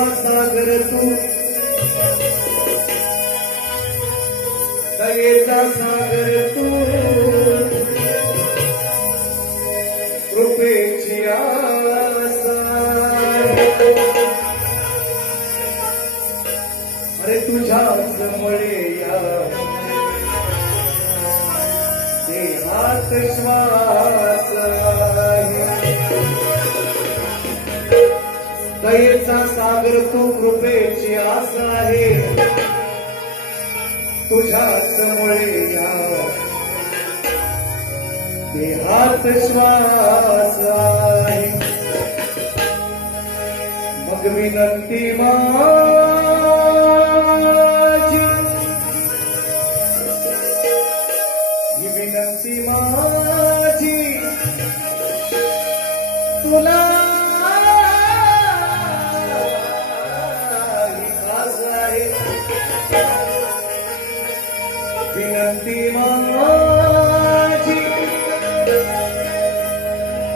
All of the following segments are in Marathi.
सागर तू दयेचा सागर तू कृपेची आसा अरे तुझ्याच मुळे या देहात श्वास दयेचा सागर तू कृपेची आस आहे तुझ्याच मुळे या देहात श्वास आहे मग विनंती माझी ही विनंती माझी तुला विनंती माझी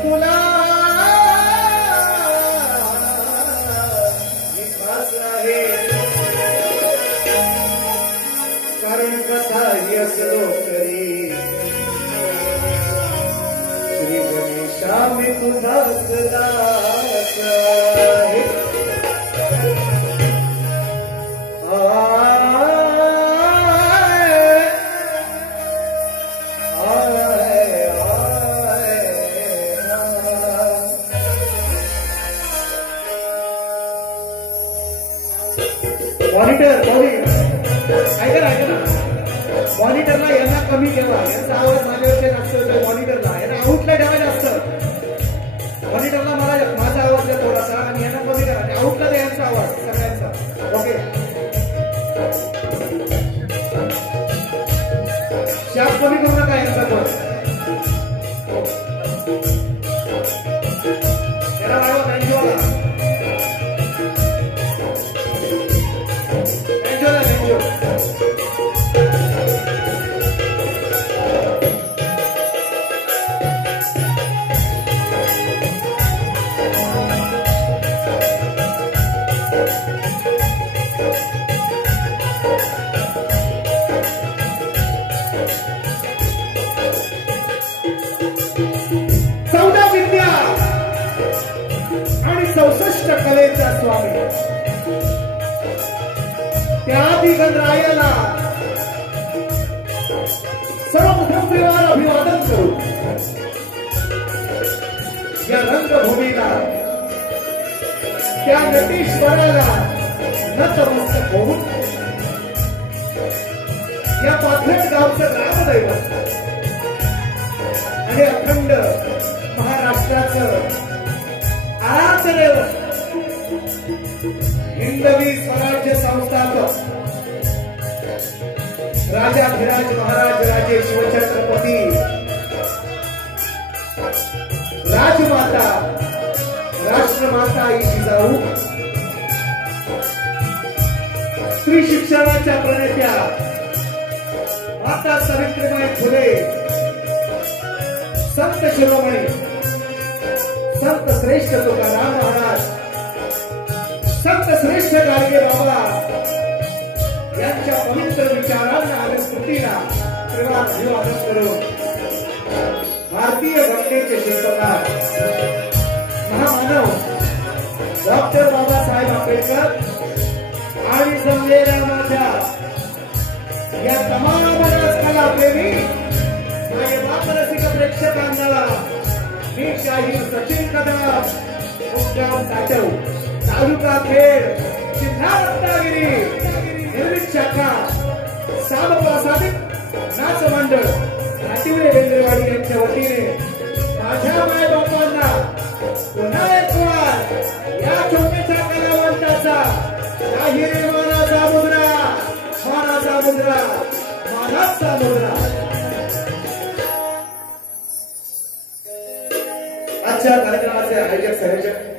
तुला विश्वास आहे कारण कसाही असलो तरी श्री गणेशा मी तुझाच दास आहे मॉनिटर ऐका ना मॉनिटरला यांना कमी ठेवा यांचा आवाज माझ्यावरचे जास्त होतो मॉनिटरला यांना आउटला ठेवायला असतं मॉनिटरला माझा आवाज द्या थोडासा आणि यांना कमी करा आउटला द्या यांचा आवाज सगळ्यांचा ओके शाप कमी करू नका यांचा पण याला वाढवा थँक्यू कलेचा स्वामी त्या गणरायाला सर्वप्रथम परिवार अभिवादन करू या रंगभूमीला त्या नटीश्वराला नतमस्तक होऊन या पाथट गावचं रामदैवत आणि अखंड महाराष्ट्राचं आराध्यदैवत हिंदवी स्वराज्य संस्थापक राजाधिराज महाराज राजे शिवछत्रपती राजमाता राष्ट्रमाता आई जिजाऊ स्त्री शिक्षणाच्या प्रणेत्या माता सावित्रीबाई फुले संत शिरोमणी संत श्रेष्ठ तुकाराम महाराज संत श्रेष्ठ गाडगे बाबा यांच्या पवित्र विचारांना आणि स्मृतीला परिवार अभिवादन करून भारतीय घटनेचे शिल्पकार महामानव डॉक्टर बाबासाहेब आंबेडकर आणि जमलेल्या माझ्या या तमाम कलाप्रेमी माझे बापरसिक प्रेक्षकांना मी शाहीर सचिन कदम मुक्काम साठव तालुका खेड जिल्हा रत्नागिरी निर्मित शाखा सामप्रासादिक नाच मंडळ नाटिवले बेंद्रेवाडी यांच्या वतीने माझ्या माय बापांना पुन्हा एक वार या छोट्याशा कलावंताचा शाहीर मानाचा मुद्रा मानाचा मुद्रा मानाचा मुद्रा आजच्या कार्यक्रमाचे आयोजक संयोजक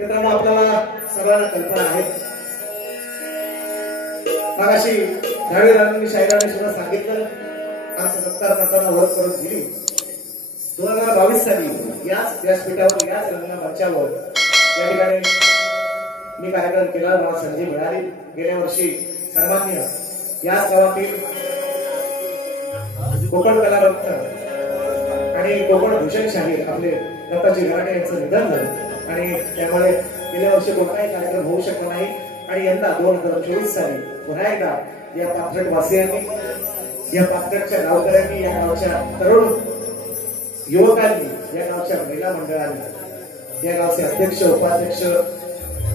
मित्रांनो आपल्याला सर्वांना कल्पना आहे मगाशी ढाळीदारांनी शाहिरांनी सुद्धा सांगितलं आमचा सत्कार करताना ओळख करून दिली 2022 साली याच व्यासपीठावर याच रंगमंचावर या ठिकाणी मी कार्यक्रम केला, मला संधी मिळाली. गेल्या वर्षी सन्माननीय याच गावातील कोकण कलारत्न आणि कोकण भूषण शाहीर आपले दत्ताजी गराटे यांचं निधन झालं आणि त्यामुळे गेल्या वर्षी कोणताही कार्यक्रम होऊ शकला नाही. आणि यंदा 2024 साली पुन्हा एकदा या पाथरट वासियांनी, या पाथरटच्या गावकऱ्यांनी, या गावच्या तरुण युवकांनी, या गावच्या महिला मंडळांनी, या गावचे अध्यक्ष उपाध्यक्ष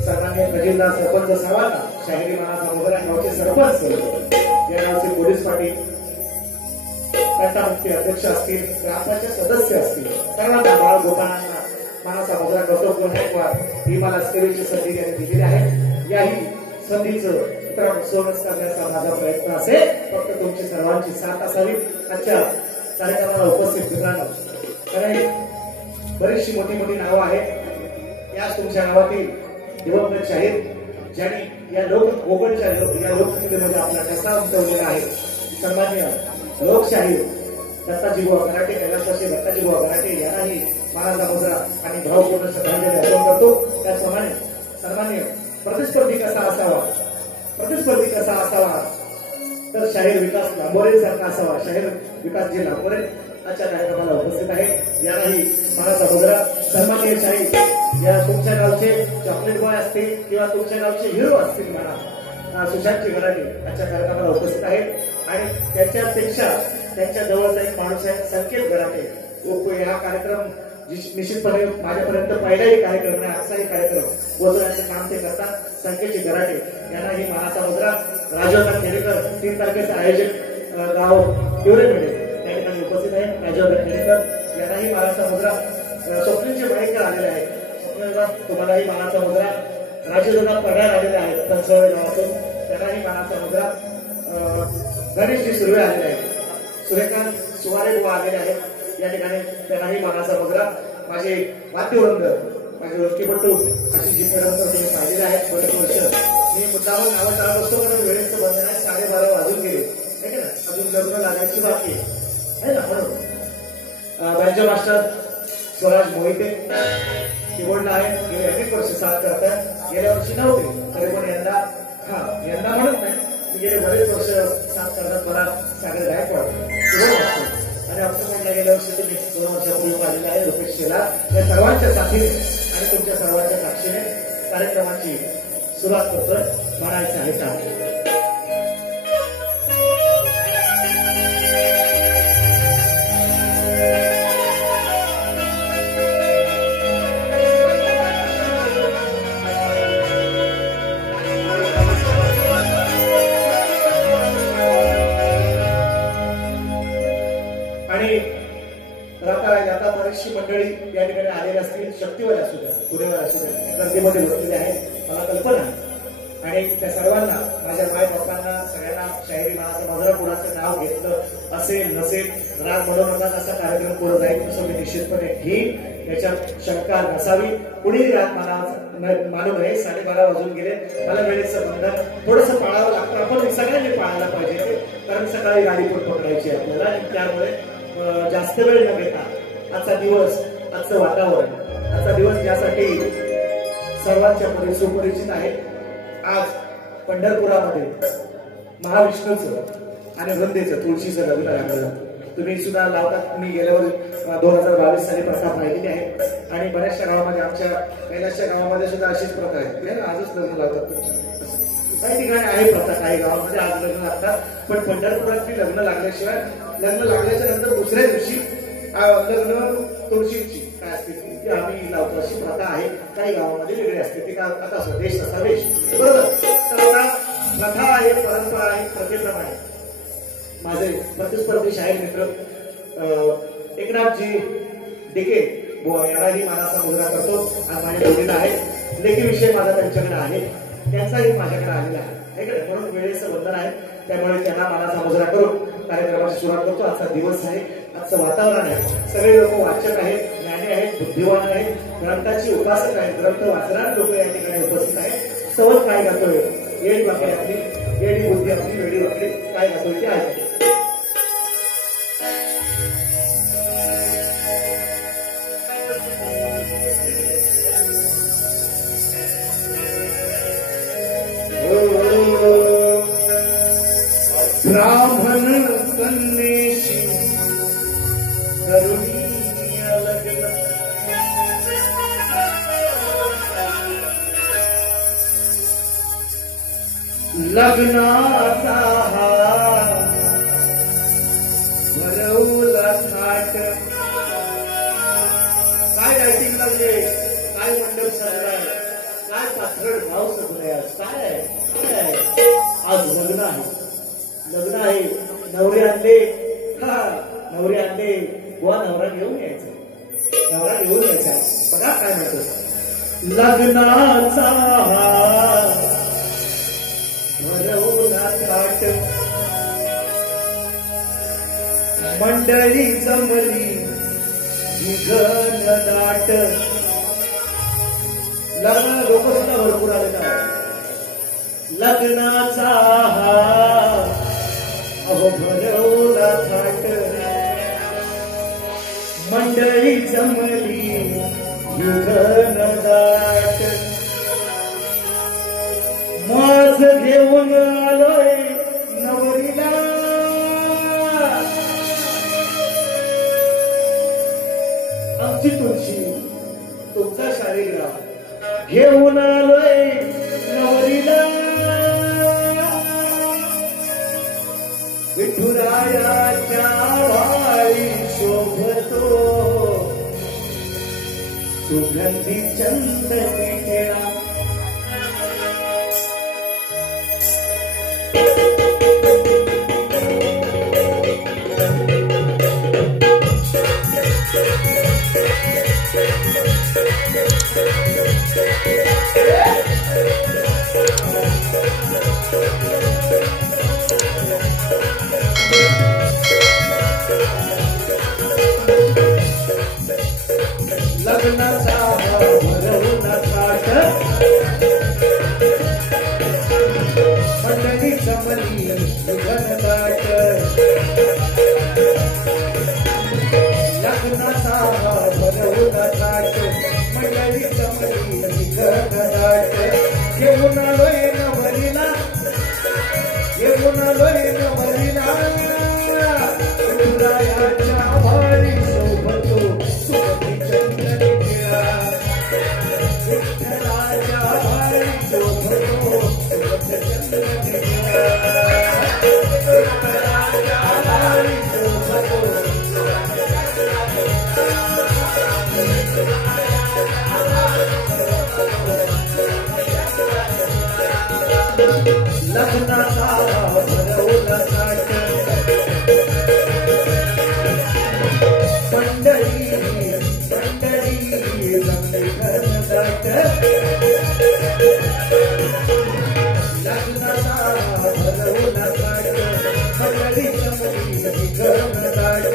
सन्माननीय तहसीलदार सरपंच सर्वांना, शाहिरी मानाचा मोगरा गावचे सरपंच, या गावचे पोलीस पाटील, तंटामुक्ती अध्यक्ष असतील, ग्रामपंचायत सदस्य असतील, सर्वांना बाळ गोपाळांना मानाचा मोगरा करतो. पुन्हा एक वार ही मला सेवेची संधी त्यांनी दिलेली आहे. याही संधीचं सोनस करण्याचा माझा प्रयत्न असेल. फक्त तुमची सर्वांची साथ असावी. आजच्या कार्यक्रमाला उपस्थित मित्रांनो, बरीचशी मोठी मोठी नावं आहेत. याच तुमच्या गावातील दिवंगत शाहीर ज्यांनी या कोकणच्या या लोकसंख्येमध्ये आपला ठसा उमटवलेला आहे, सन्माननीय लोकशाहीर दत्ताजी बुवा गराटे, कैलासवासी दत्ताजी बुवा गराटे यांनाही मानाचा मुजरा आणि भावपूर्ण श्रद्धांजली अर्पण करतो. त्याचप्रमाणे सन्माननीय प्रतिस्पर्धी कसा असावा, प्रतिस्पर्धी कसा असावा तर शाहीर विकास लांबोरे सारखा असावा. शाहीर विकासजी लांबोरे आजच्या कार्यक्रमाला उपस्थित आहे. यालाही मानाचा मुजरा. सन्माननीय शाहीर या तुमच्या गावचे चॉकलेट बॉय असतील किंवा तुमच्या गावचे हिरो असतील म्हणा, सुशांतजी गराटे आजच्या कार्यक्रमाला उपस्थित आहेत. आणि त्याच्यापेक्षा त्यांच्या जवळचा एक माणूस आहे संकेत गराटे. हा कार्यक्रम निश्चितपणे माझ्यापर्यंत पहिलाही कार्यक्रम आहे, असाही कार्यक्रम वजवण्याचे काम ते करतात. संकेतजी गराटे यांनाही मानाचा मुजरा. राजवर्धन खेडेकर 3 तारखेचे आयोजक गाव हिवरेपेठे त्या ठिकाणी उपस्थित आहे. राजवर्धन खेडेकर यांनाही मानाचा मुजरा. स्वप्नीलचे बाईकर आलेले आहेत. स्वप्नीलला तुम्हालाही मानाचा मुजरा. राजदादा पड्यार आलेले आहेत तनसोळे गावातून, त्यांनाही मानाचा मुजरा. गणेशजी सुर्वे आलेले आहेत. सूर्यकांत सुवारे बुवा आलेले आहेत या ठिकाणी, त्यांनाही मानाचा मुजरा. माझे वाद्यवृंद, माझे वरकीपट्टू अशी जिम्मेदार तुम्ही पाहिलेले आहेत. बरेच वर्ष मी मुद्दामून नावं टाळत असतो, कारण वेळेचं बंधन आहे. 12:30 वाजून गेले आहे ना, अजून लग्न लागायची बाकी आहे ना. म्हणून बँजो मास्टर स्वराज मोहिते कीबोर्डला आहे, गेले अनेक वर्ष साथ करतात. गेल्या वर्षी नव्हते तरी पण यंदा म्हणत नाही, गेले बरेच वर्ष साथ करतात. मला सागर गायकवाड कीबोर्ड वाजतो आणि ऑक्टोबरला गेल्या वर्षी तुम्ही 2 वर्षापूर्वी पाहिलेला आहे. रुपेश शेला या सर्वांच्या साथीने आणि तुमच्या सर्वांच्या साक्षीने कार्यक्रमाची सुरुवात करतोय. म्हणायचं आहे का मंडळी या ठिकाणी आलेली असतील. शक्तीवाले असू द्या, पुणेवाले असू द्या, गर्दीमध्ये बसलेले आहेत मला कल्पना. आणि त्या सर्वांना, माझ्या माय बापांना सगळ्यांना शाहिरी मानाचा मुजरा. कुणाचं नाव घेतलं असेल नसेल राग म्हणू नका, असा कार्यक्रम पुढे जाईल असं मी निश्चितपणे घेईन. याच्यात शंका नसावी. कुणीही राग मानू नये. 12:30 वाजून गेले. मला वेळेचं बंधन थोडंसं पाळावं लागतं. आपण सगळ्यांनी पाळायला पाहिजे, कारण सकाळी गाडी पण पकडायची आपल्याला. आणि त्यामुळे जास्त वेळ न घेता आजचा दिवस, आजचं वातावरण, आजचा दिवस ज्यासाठी सर्वांच्या पुढे सुपरिचित आहे. आज पंढरपुरामध्ये महाविष्णूचं आणि वृंदेचं तुळशीचं लग्न लागलं. तुम्ही सुद्धा लावतात. मी गेल्यावर 2022 साली प्रथा पाहिलेली आहे. आणि बऱ्याचशा गावामध्ये, आमच्या कैलासच्या गावामध्ये सुद्धा अशीच प्रथा आहे. आजच लग्न लावतात. काही ठिकाणी आहे प्रथा, काही गावामध्ये आज लग्न लागतात. पण पंढरपुरातली लग्न लागल्याशिवाय, लग्न लागल्याच्या नंतर दुसऱ्या दिवशी लग्न तुळशीची काय असते ती आम्ही लावतो, अशी प्रथा आहे. काही गावामध्ये वेगळी असते. ती का आता देश तसा वेश, बरोबर. तर बघा, प्रथा आहे, परंपरा आहे. प्रथेप्रमाणे माझे प्रतिस्पर्धी शाहीर मित्र एकनाथजी डिके बुवा यालाही मानाचा मुजरा करतो. आज माझ्या जोडीला आहे. लेखी विषय माझा त्यांच्याकडे आहे, त्यांचाही माझ्याकडे आलेला आहे. म्हणून वेळेचं बंधन आहे, त्यामुळे त्यांना मानाचा मुजरा करून कार्यक्रमाची सुरुवात करतो. आजचा दिवस आहे, आजचं वातावरण आहे. सगळे लोक वाचक आहेत, ज्ञानी आहेत, बुद्धिवान आहेत, ग्रंथाची उपासक आहेत, ग्रंथ वाचणारे लोक या ठिकाणी उपस्थित आहेत. सवत काय गातोय, येडी वाकडी आपली, येडी बुद्धी आपली, वेडी वाकडी काय गातोय ते आहे. ब्राह्मण कन्येची करुणीय लग्न लग्नाचा भरवला थाट काय लाइटिंग लागले काय मंडप सजलाय काय पाथरड भाव सजलाय काय आज लग्न आहे नवरे आणले बुवा नवरा घेऊन यायचा बघा काय म्हणतो लग्नाचा भरवला थाट मंडळी जमली घन दाट लग्नाला लोक सुद्धा भरपूर आले ना लग्नाचा अहो भरवला थाट मंडळी जमली घन दाट माझ घेऊन आलोय नवरीला आमची तुळशी तुमचा शारीरा घेऊन आलोय नवरीला विठुरायाच्या वाळी शोभतो सुगंधी चंदनी खेळा लग्नाचा भरवला थाट मंडळी जमली घन दाट लग्नाचा भरवला थाट मंडळी जमली घन दाट घेऊन आलोय नवरीला विठुरायाच्या वाळी शोभतो सुगंधी चंदनी खेळा विठ्ठलाच्या वाळी शोभतो सुगंधी चंदनी खेळा विठ्ठलाच्या वाळी शोभतो लग्नाचा भरवला थाट मंडळी जमली घन दाट लग्नाचा भरवला थाट मंडळी जमली घन दाट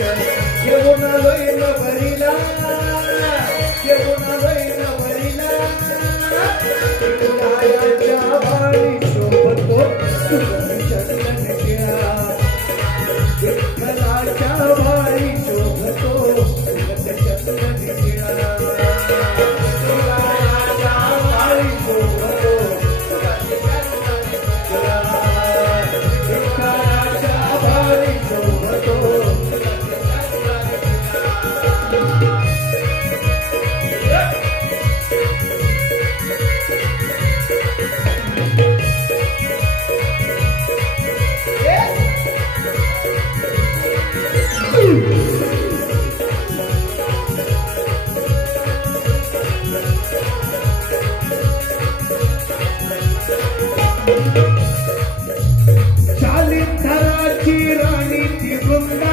घेऊन आलोय नवरीला विठुरायाच्या वाळी शोभतो सुगंधी चंदनी खेळा विठ्ठलाच्या वाळी शोभतो सुगंधी चंदनी खेळा विठुरायाच्या वाळी शोभतो सुगंधी चंदनी खेळा विठ्ठलाच्या वाळी शोभतो सुगंधी चंदनी खेळा शालिंधराची राणी ती वृंदा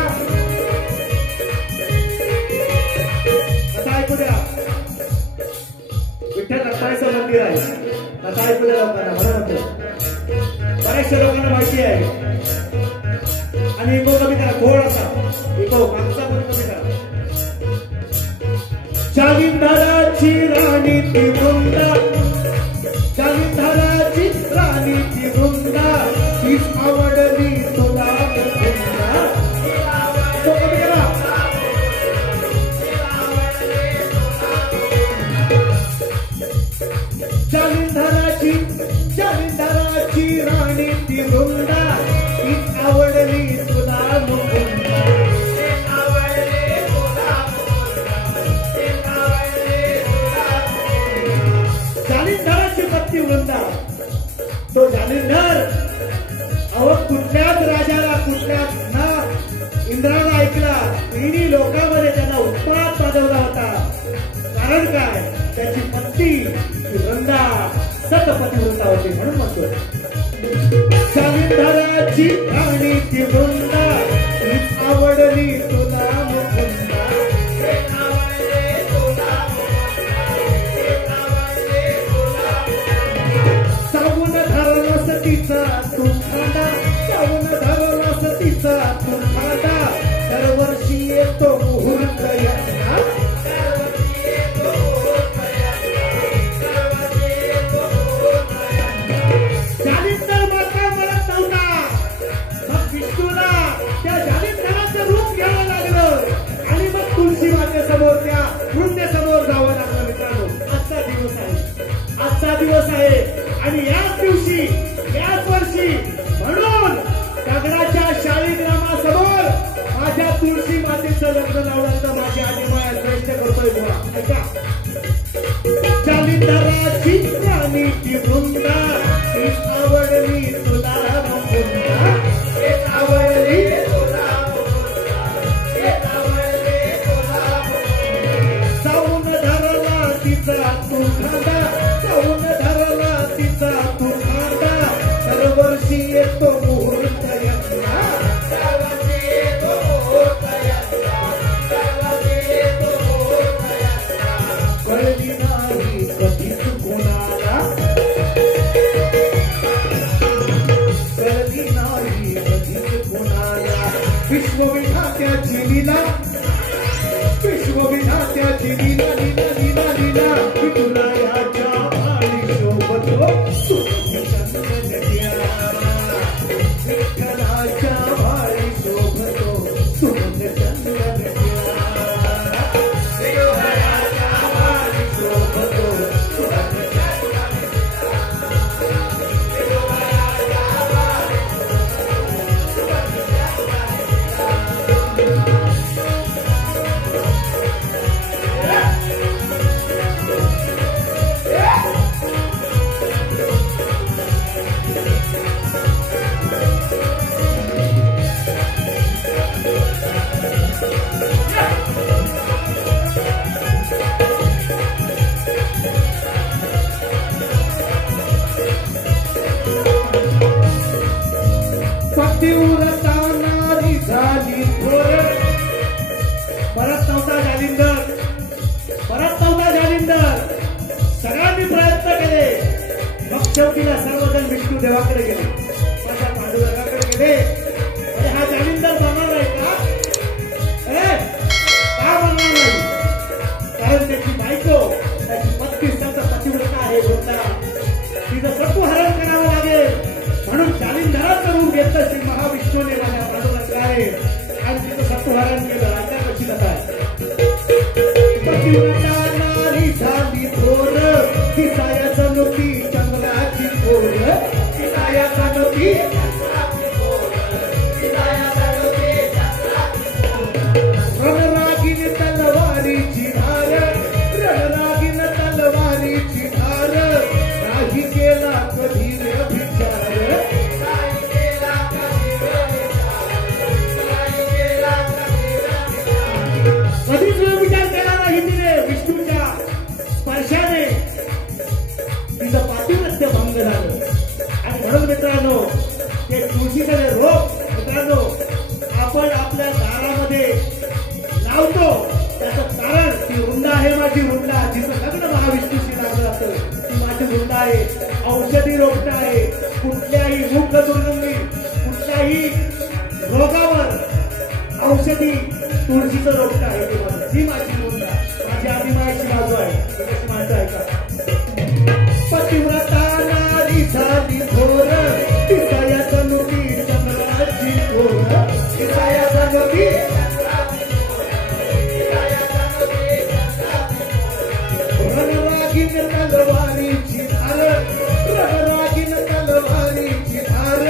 आता ऐकू द्या विठ्ठल रत्नाचं मंदिर आहे आता ऐकू द्या लोकांना म्हणतो बऱ्याचशा लोकांना माहिती आहे आणि इको कमी करा थोडासा इको मागचा पण कमी करा शालिंधराची राणी ती वृंदा शालिंधराची राणी ती वृंदा तीच आवडली तुला शालिंधराची राणी ती वृंदा तीच आवडली आणि लोकांमध्ये त्याला उत्पात माजवला होता. कारण काय? त्याची पत्नी वृंदा सतपतिव्रता होती म्हणून म्हणतो जालिंधराची राणी ती वृंदा हीच आवडली तुला मुकुंदा. सावून धरलास तिचा तू खांदा, सावून धरलास तिचा तू खांदा. दरवर्षी येतो मुहूर्त याचा, जालिंधर मात्र मरत नव्हता. मग विष्णूला त्या जालिंधराचं रूप घ्यावं लागलं आणि मग तुळशी मातेसमोर त्या वृंदेसमोर जावं लागलं. मित्रांनो, आजचा दिवस आहे, आजचा दिवस आहे आणि याच दिवशी याच वर्षी म्हणून दगडाच्या शाळीग्रामासमोर माझ्या तुळशी मातेचं लग्न लावलं तर माझी आदिमाया श्रेष्ठ करतोय. बुवा ऐका, जालिंधराची राणी ती वृंदा हीच आवडली तुला मुकुंदा, हीच आवडली तुला मुकुंदा, हीच आवडली तुला मुकुंदा. सावून धरला तिचा तू खांदा, सावून धरला तिचा तू खांदा. दरवर्षी येतो मुहूर्त याचा, दरवर्षी येतो मुहूर्त याचा, दरवर्षी येतो मुहूर्त याचा. कळली नाही कधीच कोणाला, कळली नाही कधीच कोणाला. विश्वविधात्याची लीला, विश्वविधात्याची लीला, लीला लीला लीला. विठुरायाच्या भाळी शोभतो सुरभी चंदन प्यारा, विठ्ठलाच्या भाळी शोभतो सुरभी चंदन प्यारा, विठुरायाच्या भाळी शोभतो सुरभी चंदन प्यारा, विठुरायाच्या भाळी शोभतो सुरभी चंदन प्यारा. पतिव्रता नारी झाली थोर. परत नव्हता जालिंधर, परत नव्हता जालिंधर. सगळ्यांनी प्रयत्न केले. मग शेवटीला सर्वजण विष्णू देवाकडे गेले, माझ्या पांडुरंगाकडे गेले. अरे हा जालिंधर बनणार आहे का? का बनणार नाही? कारण त्याची बायको, त्याची पत्नी त्याचा पतिव्रता आहे वृंदा, तिचं सत्वहरण करावं लागेल. म्हणून जालिंधराचं रूप घेतलं श्री महाविष्णूने माझ्या पांडुरंगाने आणि तिचं सत्वहरण केलं. आता कशी कथा पतिव्रता नारी झाली थोर, दिसायाचा नोती चंद्राची थोर, दिसायाचा नोती चंद्राची थोर, दिसायाचा नोती चंद्राची थोर. रणरागीन तलवारीची धार, रणरागीन तलवारीची धार. नाही केला कधी व्यभिचार, नाही केला कधी व्यभिचार, नाही केला कधी व्यभिचार. कधीच व्यभिचार केला नाही तिने. विष्णूच्या स्पर्शाने तिचं पातिव्रत्य भंग झालं. आणि म्हणून मित्रांनो, ते तुळशीचे रोप मित्रांनो आपण आपल्या दारामध्ये लावतो, त्याचं कारण ती वृंदा आहे माझी वृंदा, जिचं लग्न महाविष्णूशी लागलं असतं. ती माझी वृंदा आहे, औषधी रोपट आहे. कुठल्याही मुख दुर्गंधी, कुठल्याही रोगावर औषधी तुळशीचं रोपट आहे. ती माझी वृंदा, माझी आदिमायची बाजू आहे. माझं आहे का? पतिव्रता नारी झाली थोर, दिसायाचा नोती चंद्राची थोर, दिसायाचा नोती चंद्राची थोर, दिसायाचा नोती चंद्राची थोर. रणरागीन तलवारीची धार, रणरागीन तलवारीची धार.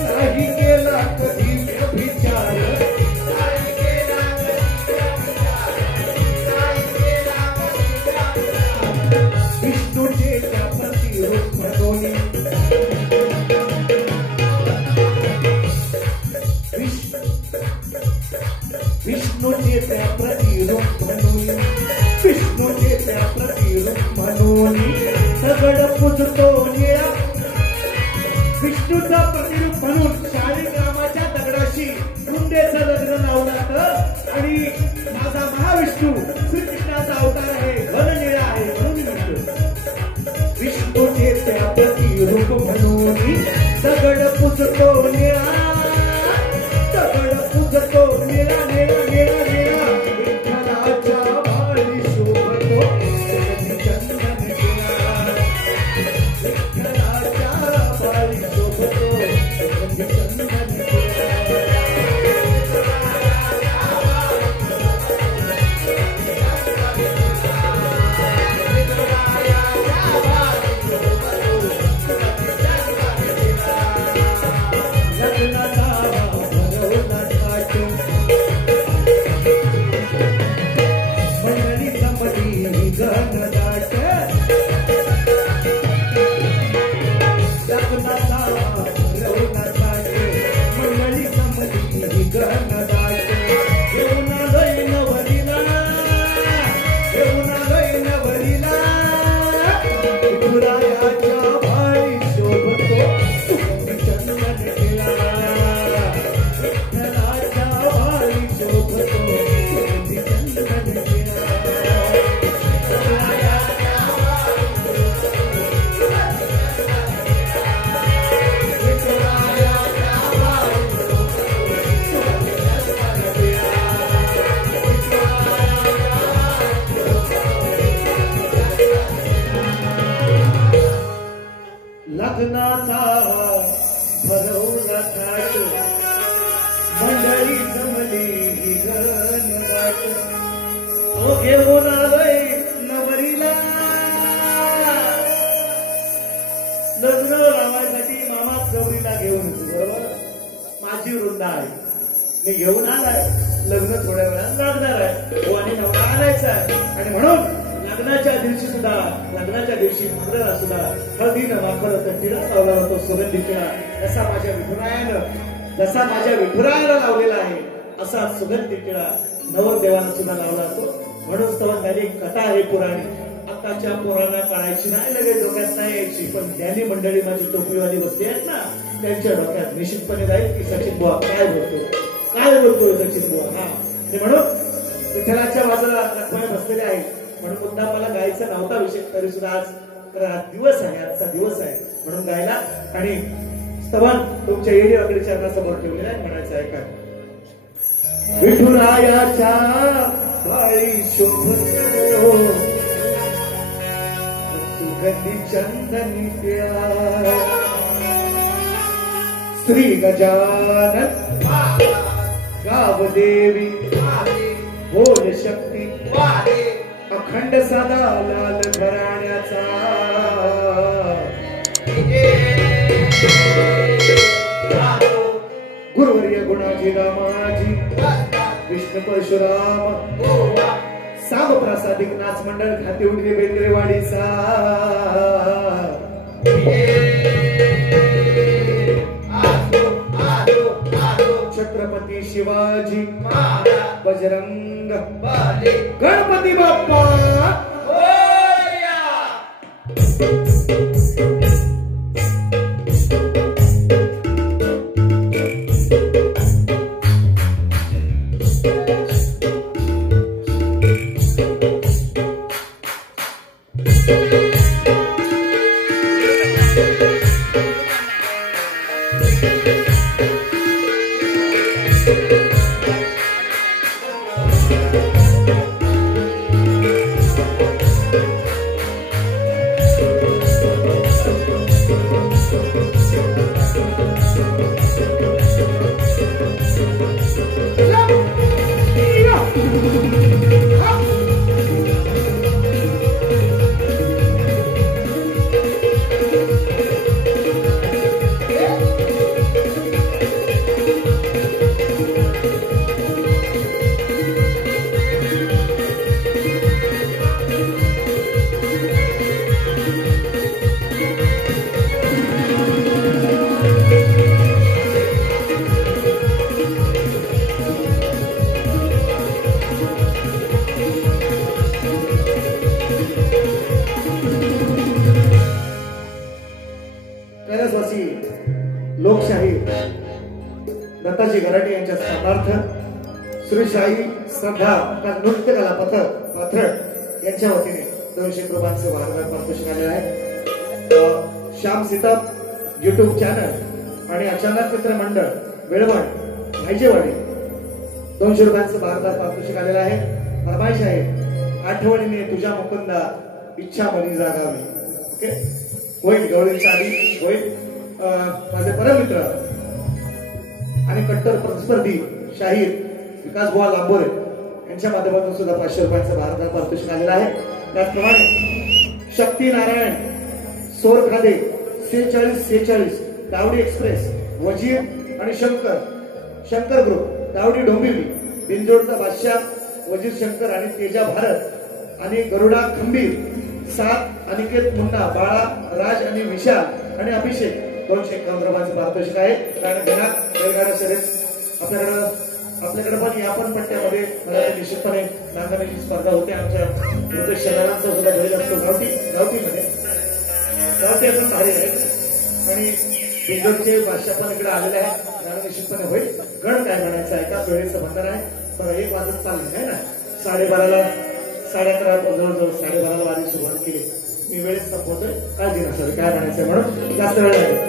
नाही केला कधी व्यभिचार, नाही केला कधी व्यभिचार, नाही केला कधी व्यभिचार. त्या प्रतिरूप म्हणून विष्णूचे त्या प्रतिरूप म्हणून दगड पूजतो निळा विष्णूचा प्रतिरूप म्हणून शाळीग्रामाच्या दगडाशी मुंडेचं लग्न लावलं आणि माझा महाविष्णू श्रीकृष्णाचा अवतार आहे घन निळा आहे म्हणून म्हणतो विष्णूचे त्या प्रतिरूप म्हणून दगड पूजतो निळा दगड पूजतो निळा निळा निळा निळा विठ्ठलाच्या भाळी शोभतो चंदन निळा विठ्ठलाच्या भाळी शोभतो चंदन लग्नाचा भरवला थाट मंडळी जमली गण वाट तो घेऊन आलोय नवरीला लग्न लावायसाठी मामाच गौरीला घेऊन माझी वृंदा आहे मी घेऊन आलाय लग्न थोड्या वेळात लागणार आहे हो आणि नवरा आणायचा आहे आणि म्हणून लग्नाच्या दिवशी सुद्धा लग्नाच्या दिवशी मंगळाला सुद्धा हळदीनं वापर टिळा लावला होतो सुगंधी टिळा जसा माझ्या विठुरायाला लावलेला आहे असा सुगंधी टिळा नवरदेवाला सुद्धा लावला होतो म्हणून तरी कथा आहे पुराणी आताच्या पोरांना काढायची नाही लगेच डोक्यात नाही यायची पण ज्यांनी मंडळी माझी टोपीवाली बसली आहेत ना त्यांच्या डोक्यात निश्चितपणे जाईल की सचिन बुवा काय बोलतोय सचिन बुवा हा म्हणून विठ्ठलाच्या बाजूला लक्ष्मी बसलेले आहेत म्हणून मुद्दा मला गायचा नव्हता विषय तरी सुद्धा आज दिवस आहे आजचा दिवस आहे म्हणून गायला आणि स्तवन तुमच्या येडी वगैरे चरणासमोर ठेवलेला आहे म्हणायचं आहे काय विठुरायाच्या भाळी शोभतो सुगंधी चंदनी श्री गजानन गावदेवी भोज शक्ती अखंड सदा लाल घराण्याचा गुरुवर्य गुणाजी रामाजी विष्णू परशुराम साव प्रासादिक नाच मंडळ खाते उडगे बेंद्रेवाडीचा छत्रपती शिवाजी बजरंग गणपती बाप्पा शाही गराटे यांच्या स्मरणार्थ श्री शाही श्रद्धा नृत्य कला पाथर्ड यांच्या वतीने 200 रुपयांचे भारत पारितोषिक आले आहे। श्याम सीताप YouTube चॅनल आणि अचानक मित्र मंडळ वेळवण भाईजेवाडी 200 रुपयांचे भारत पारितोषिक आलेलं आहे। फरमाईश आहे आठवणीने तुझ्या मुकुंदा इच्छा मनी जागावी। ओके होईल गवळींच्या आधी होईल। माझे परममित्र आणि कट्टर प्रतिस्पर्धी शाहीर विकास बुवा लांबोरे यांच्या माध्यमातून सुद्धा 500 रुपयांचा भारत पारितोषिक आलेला आहे। त्याचप्रमाणे शक्ती नारायण सोरखादे 4646 दावडी एक्सप्रेस वजीर आणि शंकर ग्रुप दावडी डोंबिवली बिंजोडचा बादशाह वजीर शंकर आणि तेजा भारत आणि गरुडा खंबीर 7 अनिकेत मुन्ना बाळा राज आणि विशाल आणि अभिषेक 251 रुपयांचे पारितोषिक आहे। कारण बैलगाडा शर्यत आपल्याकडे पण या पण पट्ट्यामध्ये निश्चितपणे नांगरण्याची स्पर्धा होते। आमच्या रुपेश शहरांचा सुद्धा बैल असतो गावठीमध्ये गावठी अजून भारी आहे आणि बिंदोडचे बादशाह पण इकडे आलेले आहे। कारण निश्चितपणे होईल। गण काय म्हणायचं आहे का वेळेचं बंधन आहे तर 1 वाजत चाललं आहे ना 11:30 11:30 जवळजवळ 11:30 वाजता सुरुवात केली। मी वेळेत संपवतोय काळजी नसावी काय म्हणायचं म्हणून जास्त वेळ नाही।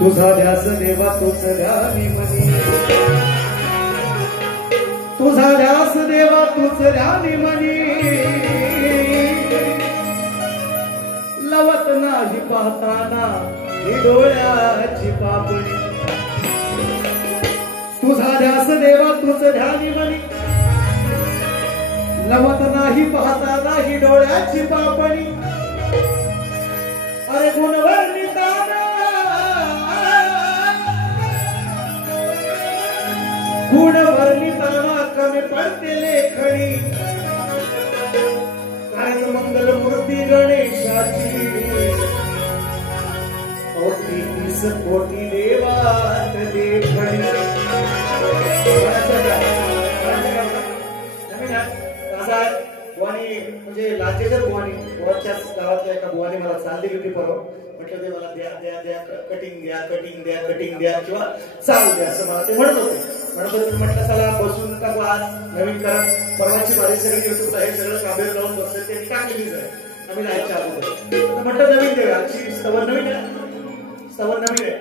तुझा ध्यास देवा तूच ध्यानी मनी तुझा ध्यास देवा तूच ध्यानी मनी लवत नाही पाहताना ही डोळ्याची पापणी तुझा ध्यास देवा तूच ध्यानी मनी लवत नाही पाहताना ही डोळ्याची पापणी अरे गुणवर्णिताना कमी पडते लेखणी कारण मंगल मूर्ती गणेशाची 30 कोटी देवात देखणी बुवानी म्हणजे लाचेकर बुवानी बुवाच्या गावातल्या एका बुवाने मला चाल दिली होती परवा म्हटलं ते मला द्या कटिंग द्या किंवा चाल द्या असं मला ते म्हणत होते म्हटलं चला बसून का आज नवीन करा परवाची बारी सगळी युट्यूबला हे सगळं काबेर लावून बसले ते टाकलेलीच आहे आम्ही जायच्या अगोदर म्हटलं नवीन देऊया आजची स्तवन नवीन आहे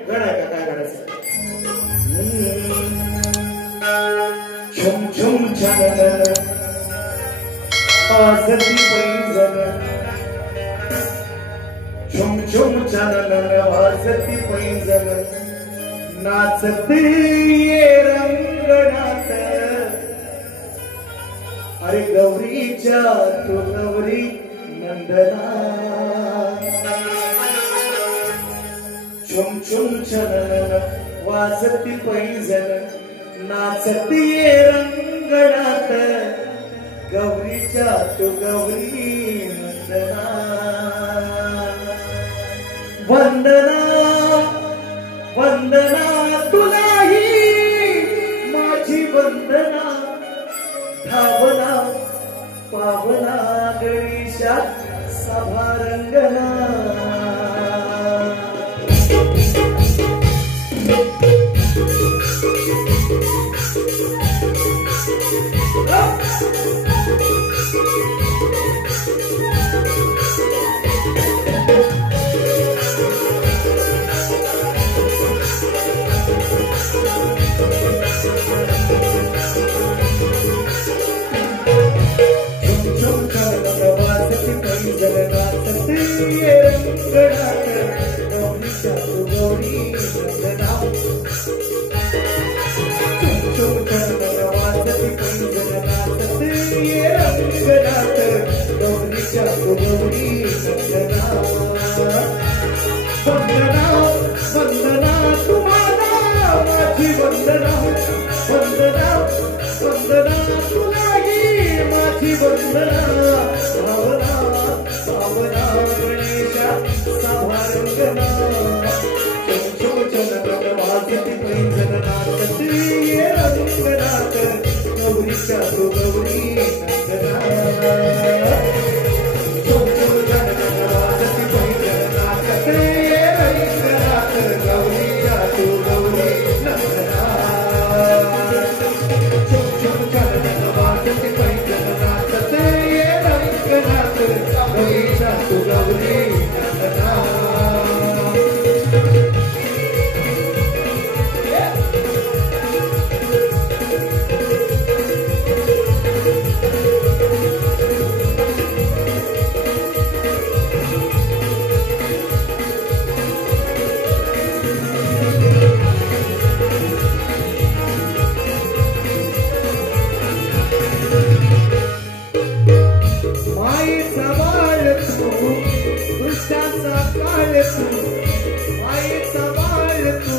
गण आहे का काय गाण्याचं छुम छुम छान आजती पैंजन छुम छुम चानन वाजती पैंजन नाचते ये रंगनाथ अरे गौरीच्या तू गौरी नंदना छुम छुम चानन वाजती पैंजन नाचते ये रंगनाथ गौरीच्या तू गौरी नंदना वंदना तुलाही माझी वंदना धावना पावना गणेशा सभारंगना वंदना तुम्हाला माझी वंदना तुलाही माझी वंदना भावना भावना गणेशा सभारंगना वाजती पैंजन नाचते रंगनाथ गौरीच्या तू गौरी नंदना वाजती पैंजन नाचते रंगनाथ गौरीच्या तू गौरी तू मायेचा बाळ तू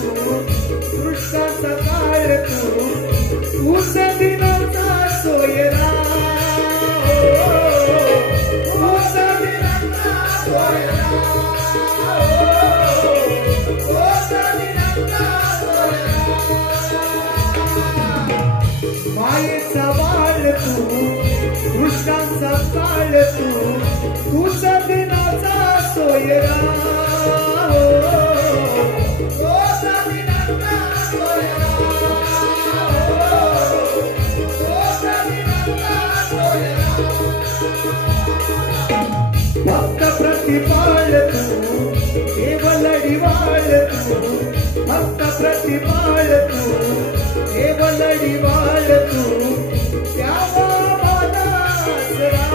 दृष्टाचा काळ तू तूच दिनाचा सोयरा तूच दिनाचा सोयरा तूच दिनाचा मायेचा बाळ तू दृष्टाचा काळ तू तूच दिनाचा सोयरा तूच दिनाचा सोयरा तूच दिनाचा सोयरा भक्त प्रतिपाळ तू केवल डिवाळ तू भक्त प्रतिपाळ तू केवल डिवाळ तू त्यावा बादासरा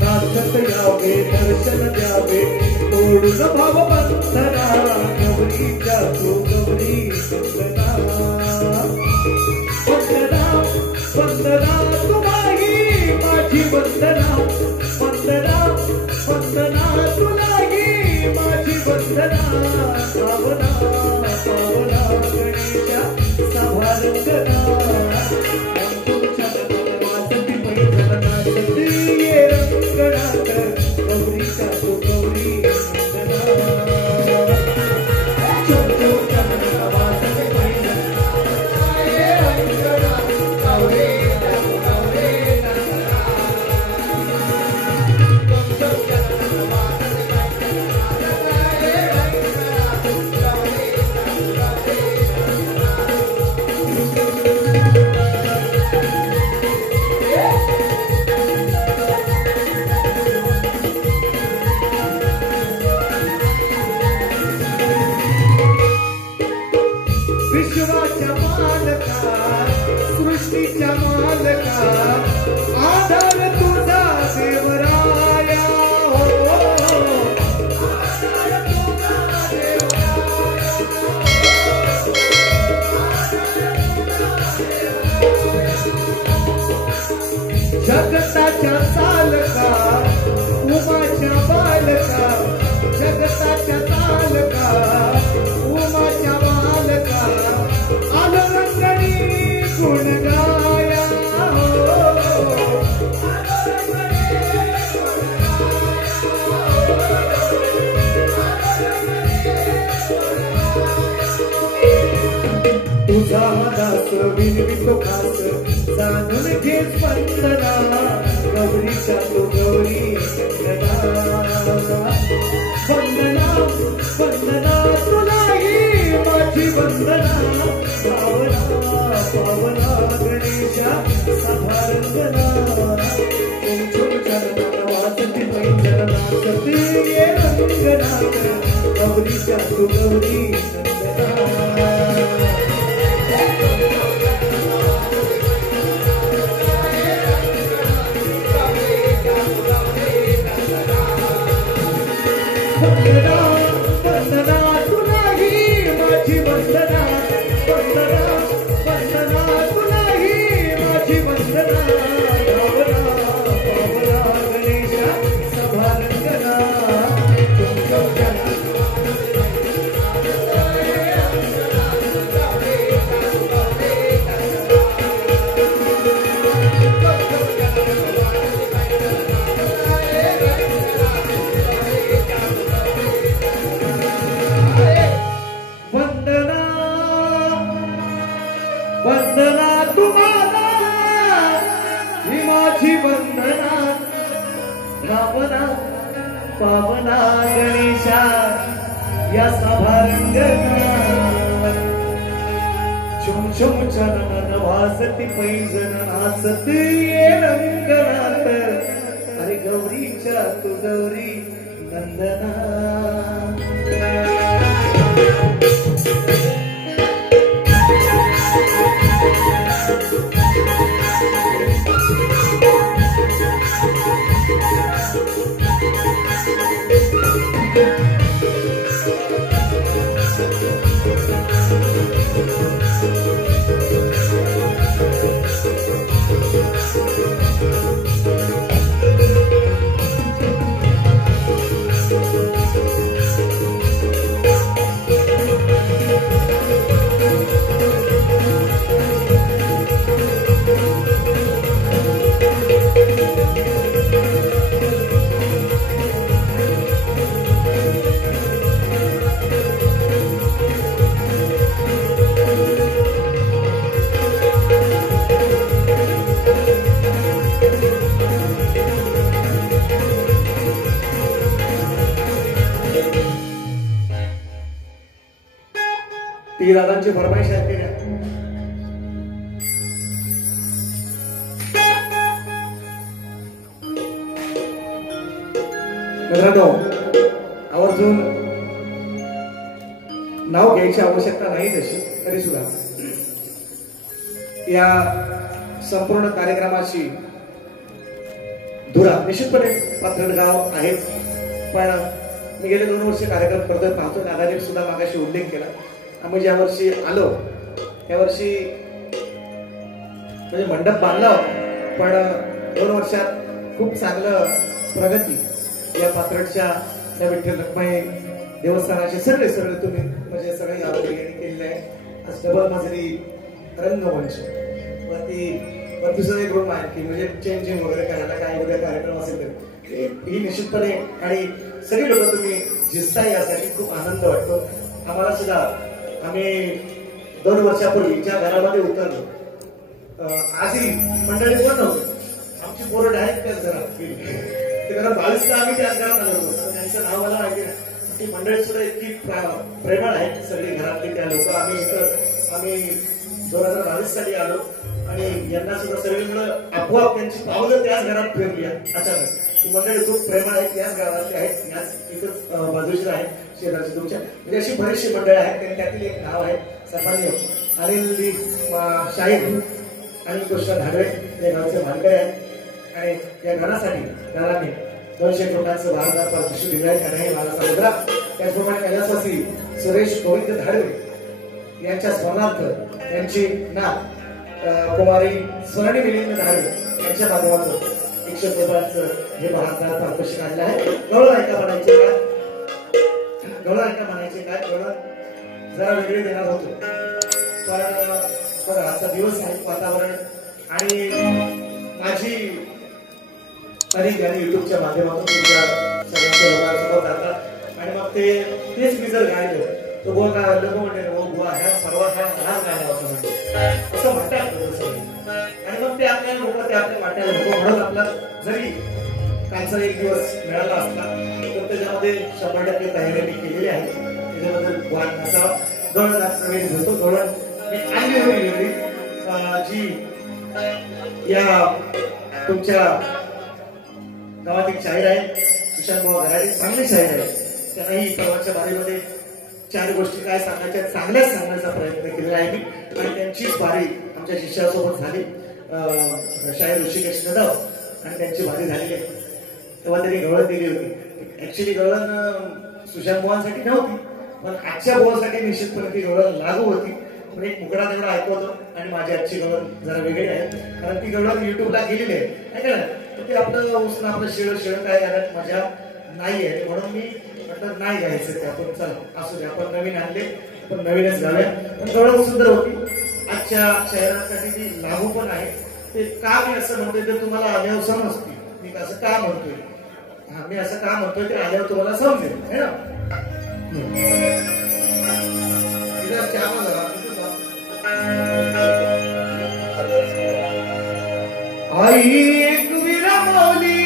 नाचत यावे दर्शन द्यावे तोडून भाव बंधना गौरीच्या तू गौरी वंदना वंदना वंदना तुलाही माझी वंदना वंदना वंदना तुलाही माझी वंदना पावना पावना गणेशा सभारंगना तुमच्या वासती पैठणा सती ये रंगणात गौरीच्या तू गौरी वंदना विश्वाच्या मालका सृष्टीच्या मालका आधार तुझा देवराया हो आधार तुझा जगताच्या चालका उमाच्या बालका जगताच्या चालका उमाच्या बालका आलरंगणी गुण गाया तुझा दास विनवितो खास जाणून घे स्पंदना गौरीच्या तू गौरी वंदना वंदना तुलाही माझी वंदना पावना पावना गणेशा सभारंगना तुमच्या चरणात वासती पैठणा सती ये रंगनाथ गौरीच्या तू गौरी वंदना वंदना वंदना तुलाही माझी वंदना वंदना वंदना तुलाही माझी वंदना पावना पावना गणेशा सभारंगना तुमच्या वंदना तुम्हाला ही माझी वंदना भावना पावना गणेशा या सभारंगना छुम छुम चरण वाजती पैजन नाचत ये रंगनाथ अरे गौरीच्या तू गौरी वंदना ती दादांची फरमाईश आहे की नाही? मित्रांनो, आवर्जून नाव घ्यायची आवश्यकता नाही तशी, तरी सुद्धा या संपूर्ण कार्यक्रमाची धुरा निश्चितपणे पाथर्डगाव आहे. पण मी गेले 2 वर्ष कार्यक्रम करतोय, पाहतो. दादाने सुद्धा मागाशी उल्लेख केला, आम्ही ज्या वर्षी आलो त्या वर्षी म्हणजे मंडप बांधला होता, पण 2 वर्षात खूप चांगलं प्रगती या पाथर्डच्या त्या विठ्ठल रखुमाई देवस्थानाचे सगळे तुम्ही म्हणजे सगळे गावकरी केलेले आहे. आज डबल मजली रंगमंच वरती सुद्धा एक रूम आहे की म्हणजे चेंजिंग वगैरे करायला काय उद्या कार्यक्रम असेल तर ही निश्चितपणे आणि सगळी लोक तुम्ही जिंकताय यासाठी खूप आनंद वाटतो आम्हाला सुद्धा. आम्ही 2 वर्षापूर्वी ज्या घरामध्ये उतरलो आधी मंडळी कोण नव्हते, आमची पोरं डायरेक्ट त्याच घरात गेली. ते घरात 22ला आम्ही त्याच घरात आलो होतो. त्यांचं नाव मला माहिती नाही. ती मंडळी सुद्धा इतकी प्रेमळ आहेत सगळी घरातली त्या लोक. आम्ही 2022 साली आलो आणि यांना सुद्धा सगळीकडे आपोआप त्यांची पावलं त्याच घरात फिरली अचानक. ती मंडळी खूप प्रेमळ आहेत, याच गावातली आहेत, याच इथंच बाजूची आहेत शेजारची तुमच्या, म्हणजे अशी बरीचशी मंडळी आहेत. त्यातील एक नाव आहे सन्माननीय अनिल शाहीर आणि कृष्ण धाडवे या गावचे मालकरी आहेत. आणि या घरासाठी दादांनी 200 कोटांचं 12,000 पारितोषिक दिलं आहे. त्यांनाही माझा मुद्रा. त्याचप्रमाणे कैलासवासी सुरेश गोविंद धाडवे यांच्या स्मरणार्थ त्यांची नाव कुमारी स्वर्णी मिलिंद धाडवे यांच्या माध्यमातून 100 कोटांचं हे 12,000 पारितोषिक आणलं आहे. गवळण ऐका म्हणायचे काय, गवळण ऐका म्हणायचे काय, गवळण जरा वेगळे देणार होतो, पण आजचा दिवस आहे, वातावरण आणि माझी तारीख आणि युट्यूबच्या माध्यमातून तुमच्या सगळ्यांच्या लोकांसमोर जातात आणि मग तेच मी जर गायलं तो बोल लोक म्हणते हो बुवा ह्या परवा ह्या गायला असं म्हणतो असं म्हणतात आणि मग ते आपल्याला लोक ते आपल्या वाट्याला नको म्हणून आपला जरी कालचा एक दिवस मिळाला असला तर त्याच्यामध्ये 100% तयारी मी केलेली आहे. त्याच्याबद्दल वाट असा गवळण प्रवेश होतो. गवळण मी आणली होती वेगळी जी या तुमच्या गावातील शाहीर आहे सुशांत बुवा घराडे, चांगले शाहीर आहे. त्यांनाही परवाच्या बारीमध्ये 4 गोष्टी काय सांगायच्या चांगल्याच सांगण्याचा प्रयत्न केलेला आहे मी. आणि त्यांचीच बारी आमच्या शिष्यासोबत झाली शाहीर ऋषिकेश नदाव आणि त्यांची बारी झालेली आहे. तेव्हा त्यांनी गवळण दिली होती. ऍक्च्युली गवळण सुशांत बुवांसाठी नव्हती, पण आजच्या बुवासाठी निश्चितपणे ती गवळण लागू होती. म्हणजे एक मुकडा तेवढा ऐकवतो आणि माझी आजची गवळण जरा वेगळी आहे कारण ती गवळण युट्यूबला गेलेली आहे का ना. ते आपलं उसणं आपलं शिळ काय करण्यात मजा नाही आहे म्हणून मी म्हटलं नाही घ्यायचं ते आपण चला असू दे आपण नवीन आणले आपण नवीनच घालूया. पण गवळण सुंदर होती. आजच्या शहरासाठी ती लागू पण आहे. ते का मी असं म्हणतोय ते तुम्हाला आल्यावर समजते मी असं का म्हणतोय. मी असं का म्हणतोय ते आल्यावर तुम्हाला समजेल है ना. आई एक विरमवली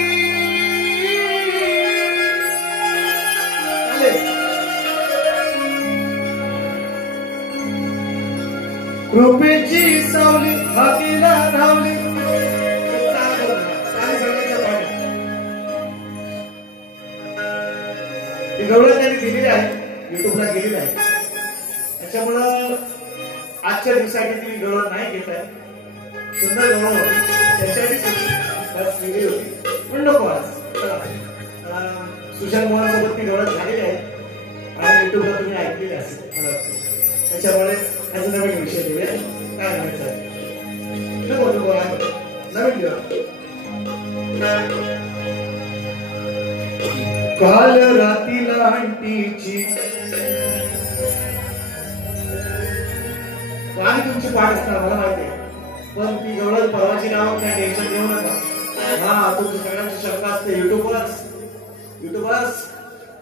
कृपेची सावली हातीला धावली. ती गवळण त्यांनी दिलेली आहे, युट्यूबला गेलेली आहे. त्याच्यामुळं आजच्या दिवसासाठी ती गवळण नाही घेत आहे. सुंदर गवळण होती त्याच्यासाठी वेगळी होती पण नको आज सुशांत बुवांसोबत ती गवळण झालेली आहे आणि युट्यूबला तुम्ही ऐकलेली असेल मला वाटतं. त्याच्यामुळे अजून नवीन विषय घेऊया. काय म्हणायचं नको नवीन घेऊ. काल रातीला अंटीची आणि तुमची पाठ असणार मला माहिती आहे पण ती गवळण परवाची नाव काय टेन्शन घेऊ नका. हा तुमची सगळ्यांची शंका असते युट्यूबर्स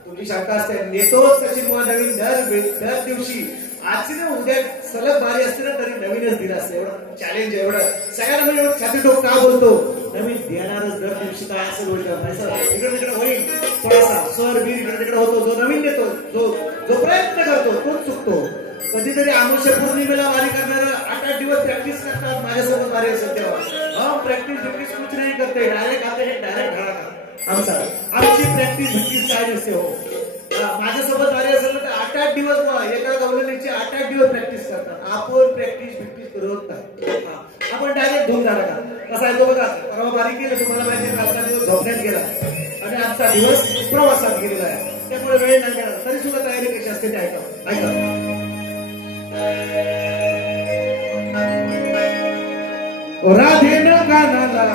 तुमची शंका असते नेतोच कशी बुवा नवीन दर दिवशी आजची ना उद्या सलग बारी असते ना तरी नवीनच दिलं असतं. एवढं चॅलेंज एवढं सगळ्यांना मी एवढं छाती टोक का बोलतो नवीन देणारच दर दिवशी काय असं बोलतो इकडे तिकडे होईल थोडासा सर बीर इकडे तिकडे होतो. जो नवीन देतो जो प्रयत्न करतो तोच चुकतो. कधीतरी अमावस्या पौर्णिमेला वारी करणारा 8-8 दिवस प्रॅक्टिस करतात माझ्यासोबत वारी असेल तेव्हा प्रॅक्टिस कुछ नाही करते डायरेक्ट आते हे डायरेक्ट धडा आमची प्रॅक्टिस काय नसते हो माझ्यासोबत वारी असेल तर 8-8 दिवस एका गवलेलीची 8-8 दिवस प्रॅक्टिस करतात आपण प्रॅक्टिस करत नाही आपण डायरेक्ट धूम झाला कसा आहे तो बघा परवा वारी केलं तुम्हाला माहिती आजचा दिवस झोपण्यात गेला आणि आजचा दिवस प्रवासात गेलेला आहे त्यामुळे वेळ नाही गेला तरी सुद्धा तयारी कशी असते ते ऐका राधेनं कानाला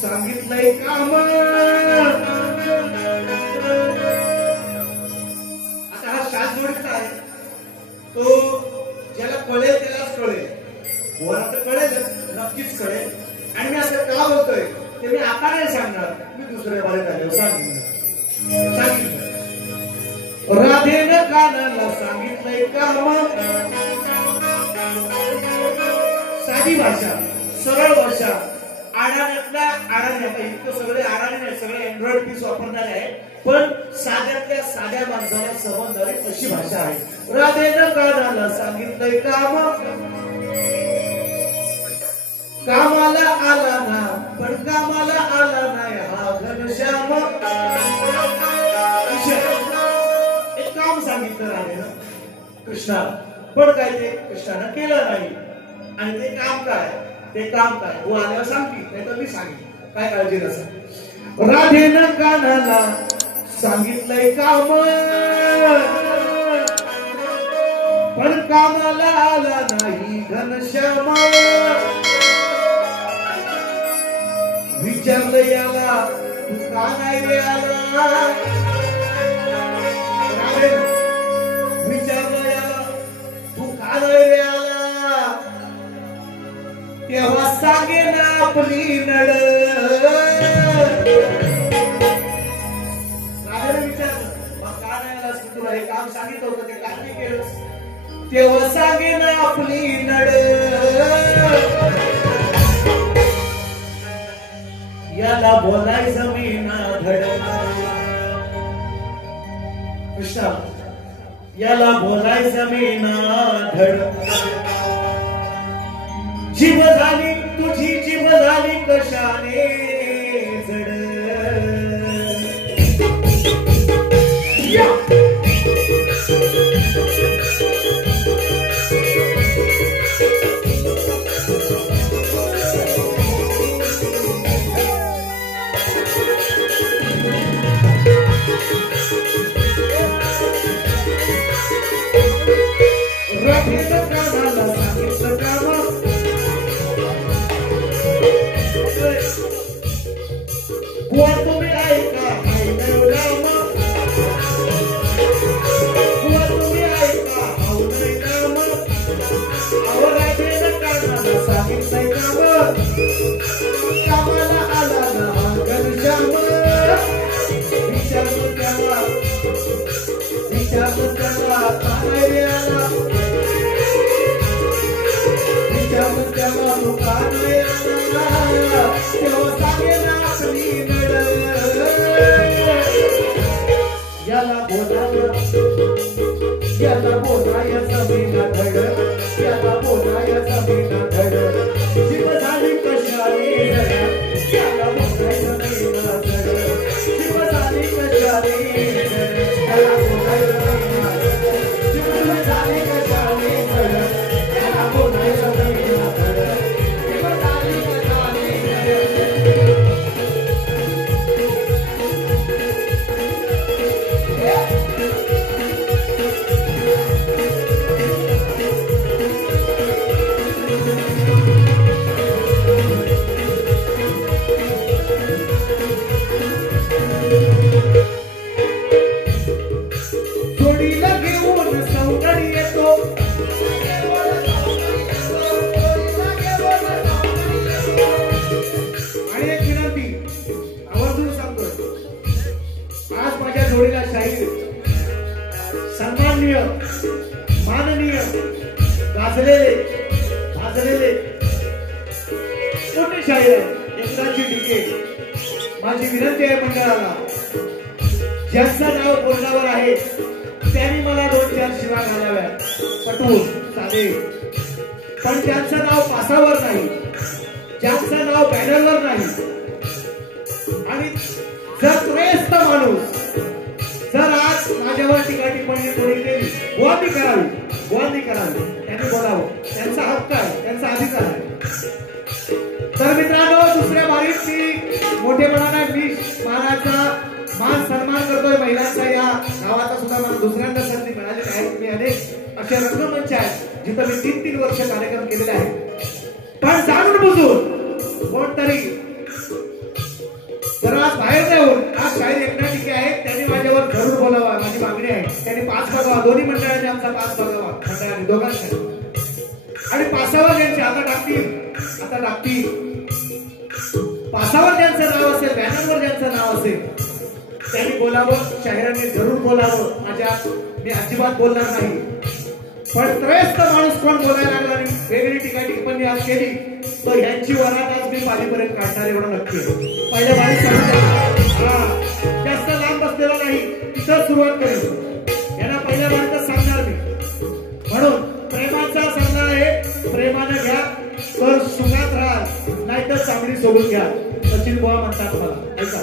सांगितलंय काम आता हा शाद जोडीचा आहे तो ज्याला कळेल त्यालाच कळेल मला तर कळेल नक्कीच कळेल आणि मी असं का बोलतोय ते मी आता नाही सांगणार मी दुसऱ्या बारीत आलो सांगितलं राधेनं कानाला सांगितलंय काम साधी भाषा सरळ भाषा आडाण्यातल्या आडाण्यात इतकं सगळे आडाणे नाही सगळे अँड्रॉइड पीस वापरणारे आहे पण साध्यातल्या साध्या माणसाला समजणारी अशी भाषा आहे राधेनं कानाला सांगितलंय काम कामाला आला ना पण कामाला आला नाही हा घनश्याम एक काम सांगितलं राधेनं कृष्णा पण काय ते कृष्णानं केलं नाही आणि ते काम काय तू आल्यावर सांगतील नाही तर मी सांगितलं काय काळजी नसेल राधेनं कानाला सांगितलंय काम पण कामाला आला नाही घनश्याम विचारलं याला तू का नाही रे आला विचारलं याला तू का नाही रे आला तेव्हा सांगे ना आपली नड राजाने विचारलं मग का नाही आलास तुला हे काम सांगितलं होतं ते काम नाही केलं तेव्हा सांगे ना आपली नड याला बोलायचं मी ना धड कृष्णा याला बोलायचं मी ना धड जीव झाली तुझी जीव झाली कशाने जड बुवा तुम्ही ऐका बुवा तुम्ही ऐका राधेनं कानाला सांगितलंय कामाला आला ना घनश्याम विचारलं त्याला काय रे आला विचारलं त्याला तू का नाही आला तेव्हा सांगे ना आपली नड याला बोलायचं मी ना धड याला बोलायचं मी ना धड जीव झाली कशाने याला बोलायचं मी ना धड जीव झाली कशाने याला बोलायचं मी ना धड जीव झाली कशाने याला बोलायचं मी ना धड जीव झाली कशाने सन्माननीय माननीय गाजलेले मोठे शायर एकनाथजी टिके माझी विनंती आहे मंडळाला ज्यांचं नाव बोर्डावर आहे त्यांनी मला 2-4 शिवा घालाव्या पटवून चालेल, पण त्यांचं नाव पासावर नाही, ज्यांचं नाव बॅनरवर नाही. आणि जर त्रयस्थ माणूस जर आज माझ्यावर टीका टिप्पणी कोणी केली, बोलणी करावी, त्यांनी बोलावं, त्यांचा हक्क आहे, त्यांचा अधिकार आहे. तर मित्रांनो, दुसऱ्या बारीत मी मोठेपणाने मी मानाचा मान सन्मान करतोय महिलांचा. या गावाचा सुद्धा मला दुसऱ्यांदा संधी मिळाली आहे. मी अनेक असे रंगमंच आहेत जिथं मी 3-3 वर्ष कार्यक्रम केलेले आहेत. पण जाणून बुजून कोणतरी जर आज बाहेर जाऊन आज शाहीर एकनाथ टिके आहेत, त्यांनी माझ्यावर जरूर बोलावा, माझी मागणी आहे. त्यांनी पास बघावा, दोन्ही मंडळांनी आमचा पास बघावा, मंडळांनी दोघांनी. आणि पासावर ज्यांचे आता टाकतील पासावर ज्यांचं नाव असेल, बॅनरवर ज्यांचं नाव असेल, त्यांनी बोलावं, शाहिरांनी जरूर बोलावं. मी अजिबात बोलणार नाही. पण त्रयस्थ माणूस कोण बोलायला लागला आणि वेगळी टीका टिप्पणी आज केली तर यांची वरात आज मी पालीपर्यंत काढणार एवढं नक्की. पहिल्या बारीत जास्त लांब बसलेला नाही, तिथं सुरुवात करेल. यांना पहिल्या बारीतच सांगणार मी. म्हणून प्रेमाचा सल्ला आहे, प्रेमाने घ्या तर सुखात राहा, नाहीतर चांगली सोडून घ्या. सचिन बुवा म्हणतात मला, ऐका.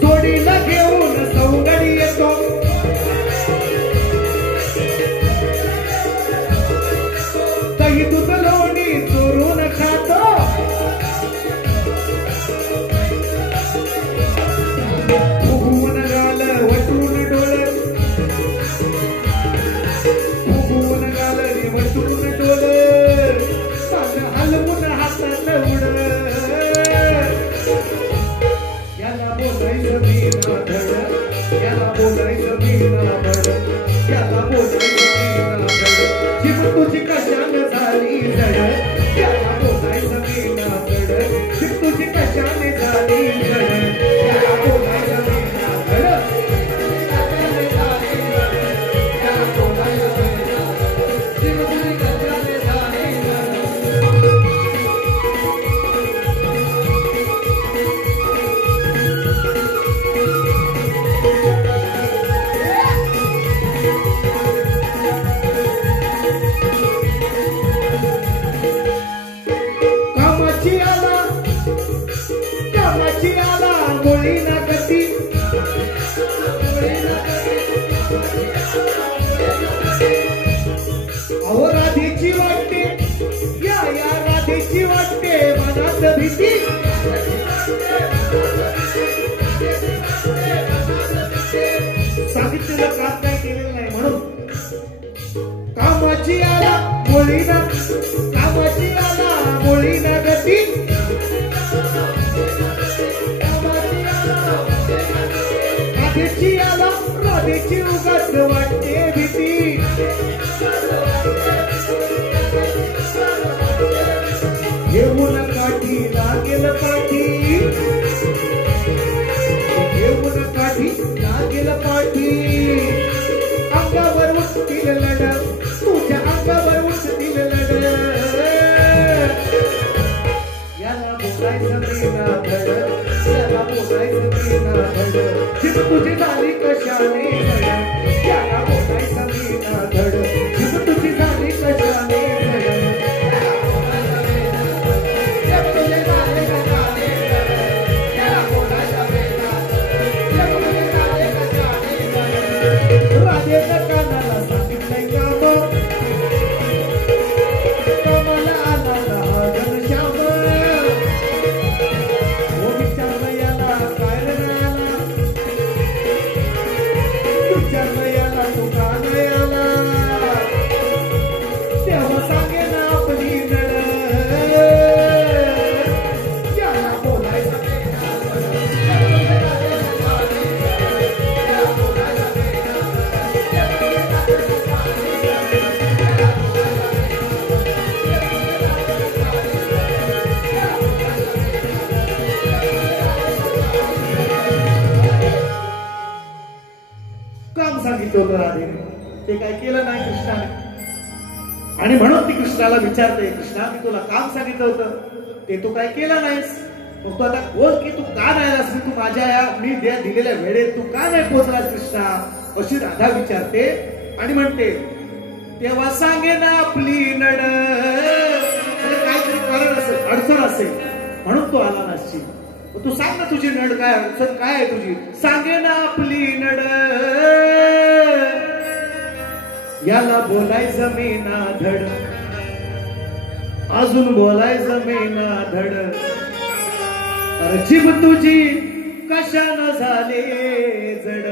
जोडीला घेऊन सौंदर्य येतो, काही दूध लोणी चोरून खातो, फुगवून गाल वटून डोळे, फुगवून गाल वटून डोळे, हलवून हातात उड. याला बोलायचं मी ना धड, याला बोलायचं मी ना धड, याला बोलायचं मी ना धड, जीव तुझी कशाने झाली जड, याला बोलायचं मी ना धड, जीव तुझी कशाने झाली जड, याला बोलायचं मी ना धड, कशाने झाली जड, याला बोलायचं मी ना धड, जीव तुझी कशाने झाली जड. कामाची आला मुळी ना गती, अहो राधेची वाटते, या राधेची वाटते मनात भीती, सांगितलेलं काम काय केलेलं नाही. म्हणून कामाची आला मुळी ना, कामाची आला मुळी ना गती, राधेची आला राधेची उगाच वाटते भीती, येऊन काठी लागेल पाठी, येऊन काठी लागेल पाठी, अंगावर उठतील लढ, तुझ्या अंगावर उठतील लढ, याला बोलायचं मी ना धड, याला बोलायचं मी ना धड, जीव तुझी झाली कशाने धड, याला बोलायचं मी ना धड, जीव तुझी झाली कशाने धड, जीव तुझी झाली कशाने धड, याला बोलायचं मी ना धड, जीव तुझी झाली कशाने धड. राधेच्या कानाला सांगितलंय काम, कामाला आला हा घनश्याम, विचारलं याला काय आला, विचारलं याला तू का नाही आला, तेव्हा सांगे ना आपली नड, याला बोलायचं काम सांगितलं होतं राधेने, ते काय केलं नाही कृष्णाने. आणि म्हणून ती कृष्णाला विचारते, कृष्णा मी तुला काम सांगितलं होतं ते तू काय केलं नाहीस. मग तू आता बोल की तू का नाही आलास, तू माझ्या या मी दिलेल्या वेळेत तू का नाही पोहोचलास कृष्णा, अशी राधा विचारते आणि म्हणते तेव्हा सांगेन आपली नड, काहीतरी कारण असेल, अडचण असेल म्हणून तू आला नसशील. तू सांग ना तुझी नड काय, अडचण काय आहे तुझी, सांगेन आपली नड. याला बोलायचं मी ना धड, अजून बोलायचं मी ना धड, जीभ तुझी कशानं झाले जड.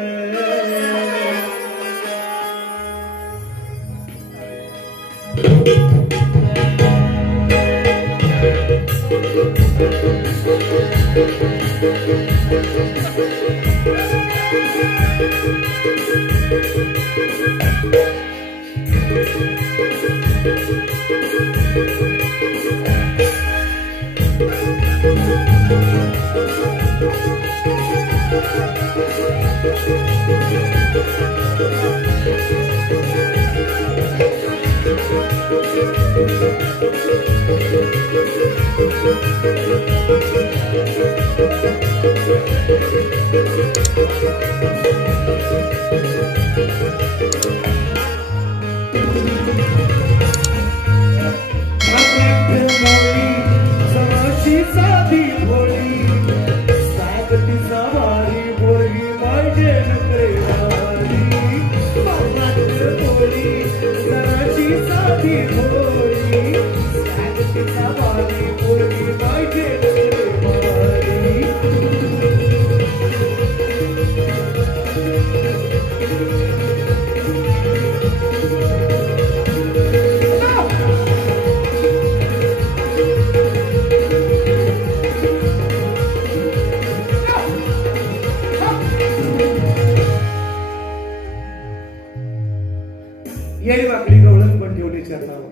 येडी वाकडी गवळण पण ठेवली चरणावर,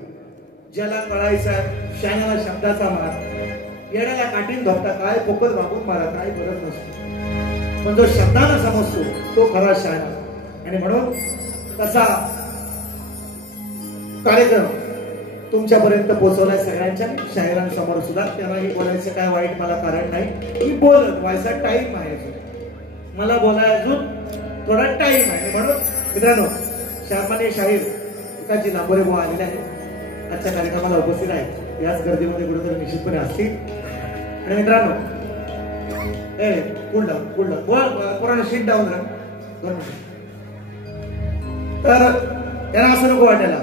ज्याला कळायचा शाण्याला शब्दाचा मार, येड्याला काठीन धोपटा काय पोकत वागून मारा काय गरज नसतो, पण जो शब्दानं समजतो तो खरा शाणा. आणि म्हणून तसा कार्यक्रम तुमच्यापर्यंत पोहोचवलाय सगळ्यांच्या शाहिरांसमोर सुद्धा. त्यांनाही बोलायचं काय वाईट मला कारण नाही, मी बोलत व्हायचा टाइम आहे अजून, मला बोलाय अजून थोडा टाइम आहे. म्हणून मित्रांनो शाहमान्य शाहीर विकासजी लांबोरे बुवा आलेले आहेत, आजच्या कार्यक्रमाला उपस्थित आहेत, याच गर्दीमध्ये कुठेतरी निश्चितपणे असतील. आणि मित्रांनो पुराण शीट डाऊन तर त्यांना असं नको वाटायला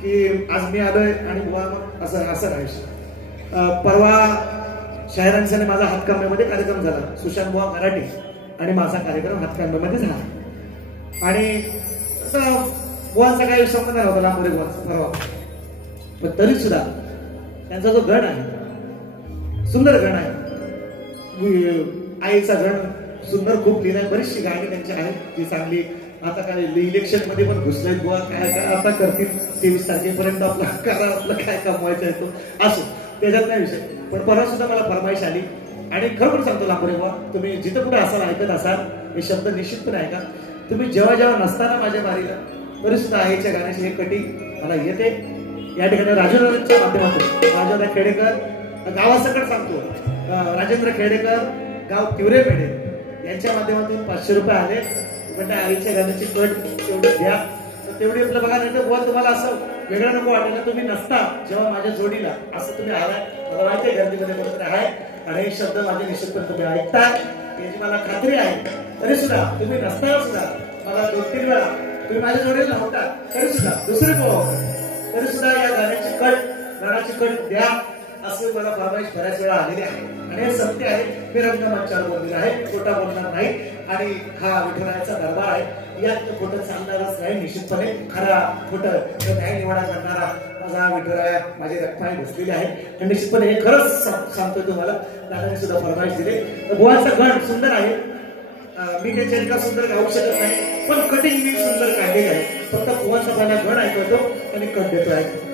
की आज मी आलोय आणि बुवा असं असं नाही. परवा शाहिरांचा माझा हातकांब्यामध्ये कार्यक्रम झाला, सुशांत बुवा मराठी आणि माझा कार्यक्रम हातकांब्यामध्ये झाला. आणि बुवांचा काही संबंध नव्हता लांबोरे बुवांचा परवा, पण तरी सुद्धा त्यांचा जो गण आहे सुंदर गण आहे, आईचा गण सुंदर खूप लिहिलाय, बरीचशी गाणी त्यांची आहेत जी चांगली. आता काय इलेक्शन मध्ये पण घुसले बुवा, काय काय आता करतील 23 तारखेपर्यंत आपला करा, आपलं काय कमवायचं आहे तो असो, त्याच्यात नाही विषय. पण परवा सुद्धा मला फरमाईश आली आणि खरोखर सांगतो लांबोरे बुवा, तुम्ही जिथं कुठे असाल ऐकत असाल हे शब्द निश्चितपणे ऐका. तुम्ही जेव्हा जेव्हा नसताना माझ्या बारीला तरी सुद्धा आईच्या गाण्याची हे कटी मला येते. या ठिकाणी राजेंद्रच्या माध्यमातून राजेंद्र खेडेकर गावासकट सांगतो, राजेंद्र खेडेकर गाव तिवरे पेढे यांच्या माध्यमातून 500 रुपये आले. म्हणजे आईच्या गाण्याची कट तेवढी द्या, तर तेवढी आपलं बघा. नाही तर बुवा तुम्हाला असं वेगळं नको वाटायला, तुम्ही नसता जेव्हा माझ्या जोडीला असं तुम्ही आलाय, मला माहिती आहे गर्दीमध्ये कुठेतरी आहे आणि हे शब्द माझे निश्चितपणे तुम्ही ऐकताय याची मला खात्री आहे. तरी सुद्धा तुम्ही नसताना सुद्धा मला 2-3 वेळा तुम्ही माझ्या जोडीला होता, तरी सुद्धा दुसरे तरी सुद्धा या गाण्याची कट द्या असं मला फरमाईश बऱ्याच वेळा आलेली आहे. आणि हे सत्य आहे, मी रंगमंचावर बोललेलं आहे, खोटा बोलणार नाही. आणि हा विठुरायाचा दरबार आहे, यात खोटं चालणारच नाही. निश्चितपणे खरा खोटं न्याय निवाडा करणारा माझा विठुराया माझे रक्ताने बसलेले आहे. आणि निश्चितपणे हे खरंच सांगतोय तुम्हाला. दादाने सुद्धा फरमाईश दिले. बुवाचा गण सुंदर आहे, मी त्याच्या इतका सुंदर गाऊ शकत नाही, पण कटिंग मी सुंदर काढलेली आहे. फक्त बुवाचा मला गण ऐकवतो आणि कट देतो आहे.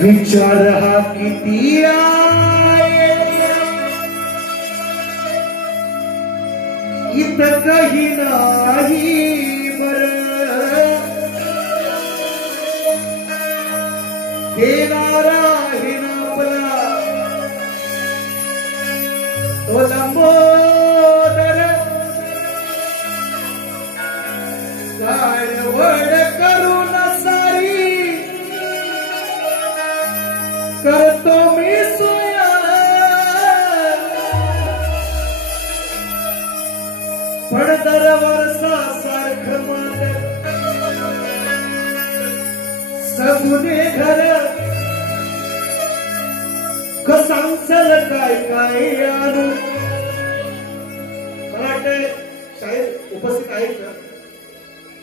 विचार हा किती इथं काही नाही बर, देणारा हे तो लंबोदर गाडवड करून सारी करतो मी सोया पडदर वर्षा सारखं माझ सगुने घर सांगल काय काय आणू मला वाटतं शाळेत उपस्थित आहेत ना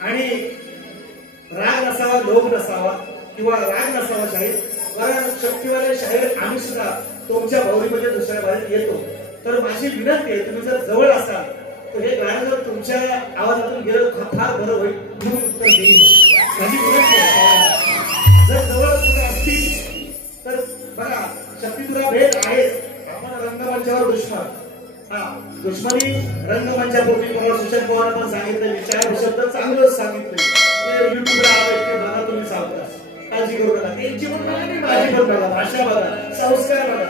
आणि राग नसावा लोभ नसावा किंवा राग नसावा शाहीर कारण शक्तीवाले शाहीर आम्ही सुद्धा तुमच्या भावरीमध्ये दुसऱ्या बाहेर येतो तर माझी विनंती आहे तुम्ही जर जवळ असाल तर हे गाणं जर तुमच्या आवाजातून गेलं फार बरं होईल म्हणून उत्तर देईन माझी विनंती आहे जर जवळ तुम्ही असतील तर बघा शक्ती तुला भेट आहे आपण रंगमंचावर दुश्मन हा दुश्मनी रंगमंचापूर्वी पवार सुशांत पवार पण सांगितलं विचार शब्द चांगलंच सांगितलं युट्यूबला आवडते बघा तुम्ही सांगता काळजी करू नका त्यांची पण बघा नाही माझी पण बघा भाषा बघा संस्कार बघा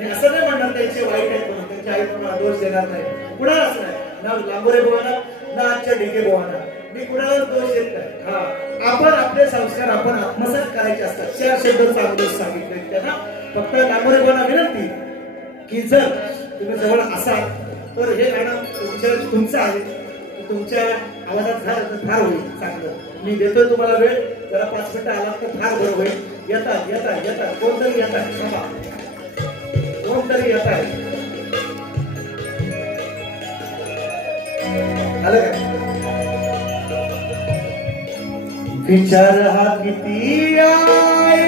मी असं नाही म्हणणार त्यांचे वाईट आहेत म्हणून त्यांच्या आई पण दोष देणार नाही कुणालाच नाही ना लांबोरे बोवाना ना आजच्या डीके बोवाना मी कुणाला दोष देत नाही हा आपण आपले संस्कार आपण आत्मसात करायचे असतात चार शब्द चांगलंच सांगितले त्यांना फक्त लांबोरे बोवाना विनंती की जर तुम्ही जवळ असाल तर हे गाणं तुमचं आहे तुमच्या आवाजात झालं तर फार होईल चांगलं मी देतोय तुम्हाला वेळ जरा 5 मिनिटं आलात तर फार बरं होईल येतात येतात येतात कोणतरी येतात कोणतरी येत आहे आलं काय विचार हा किती आहे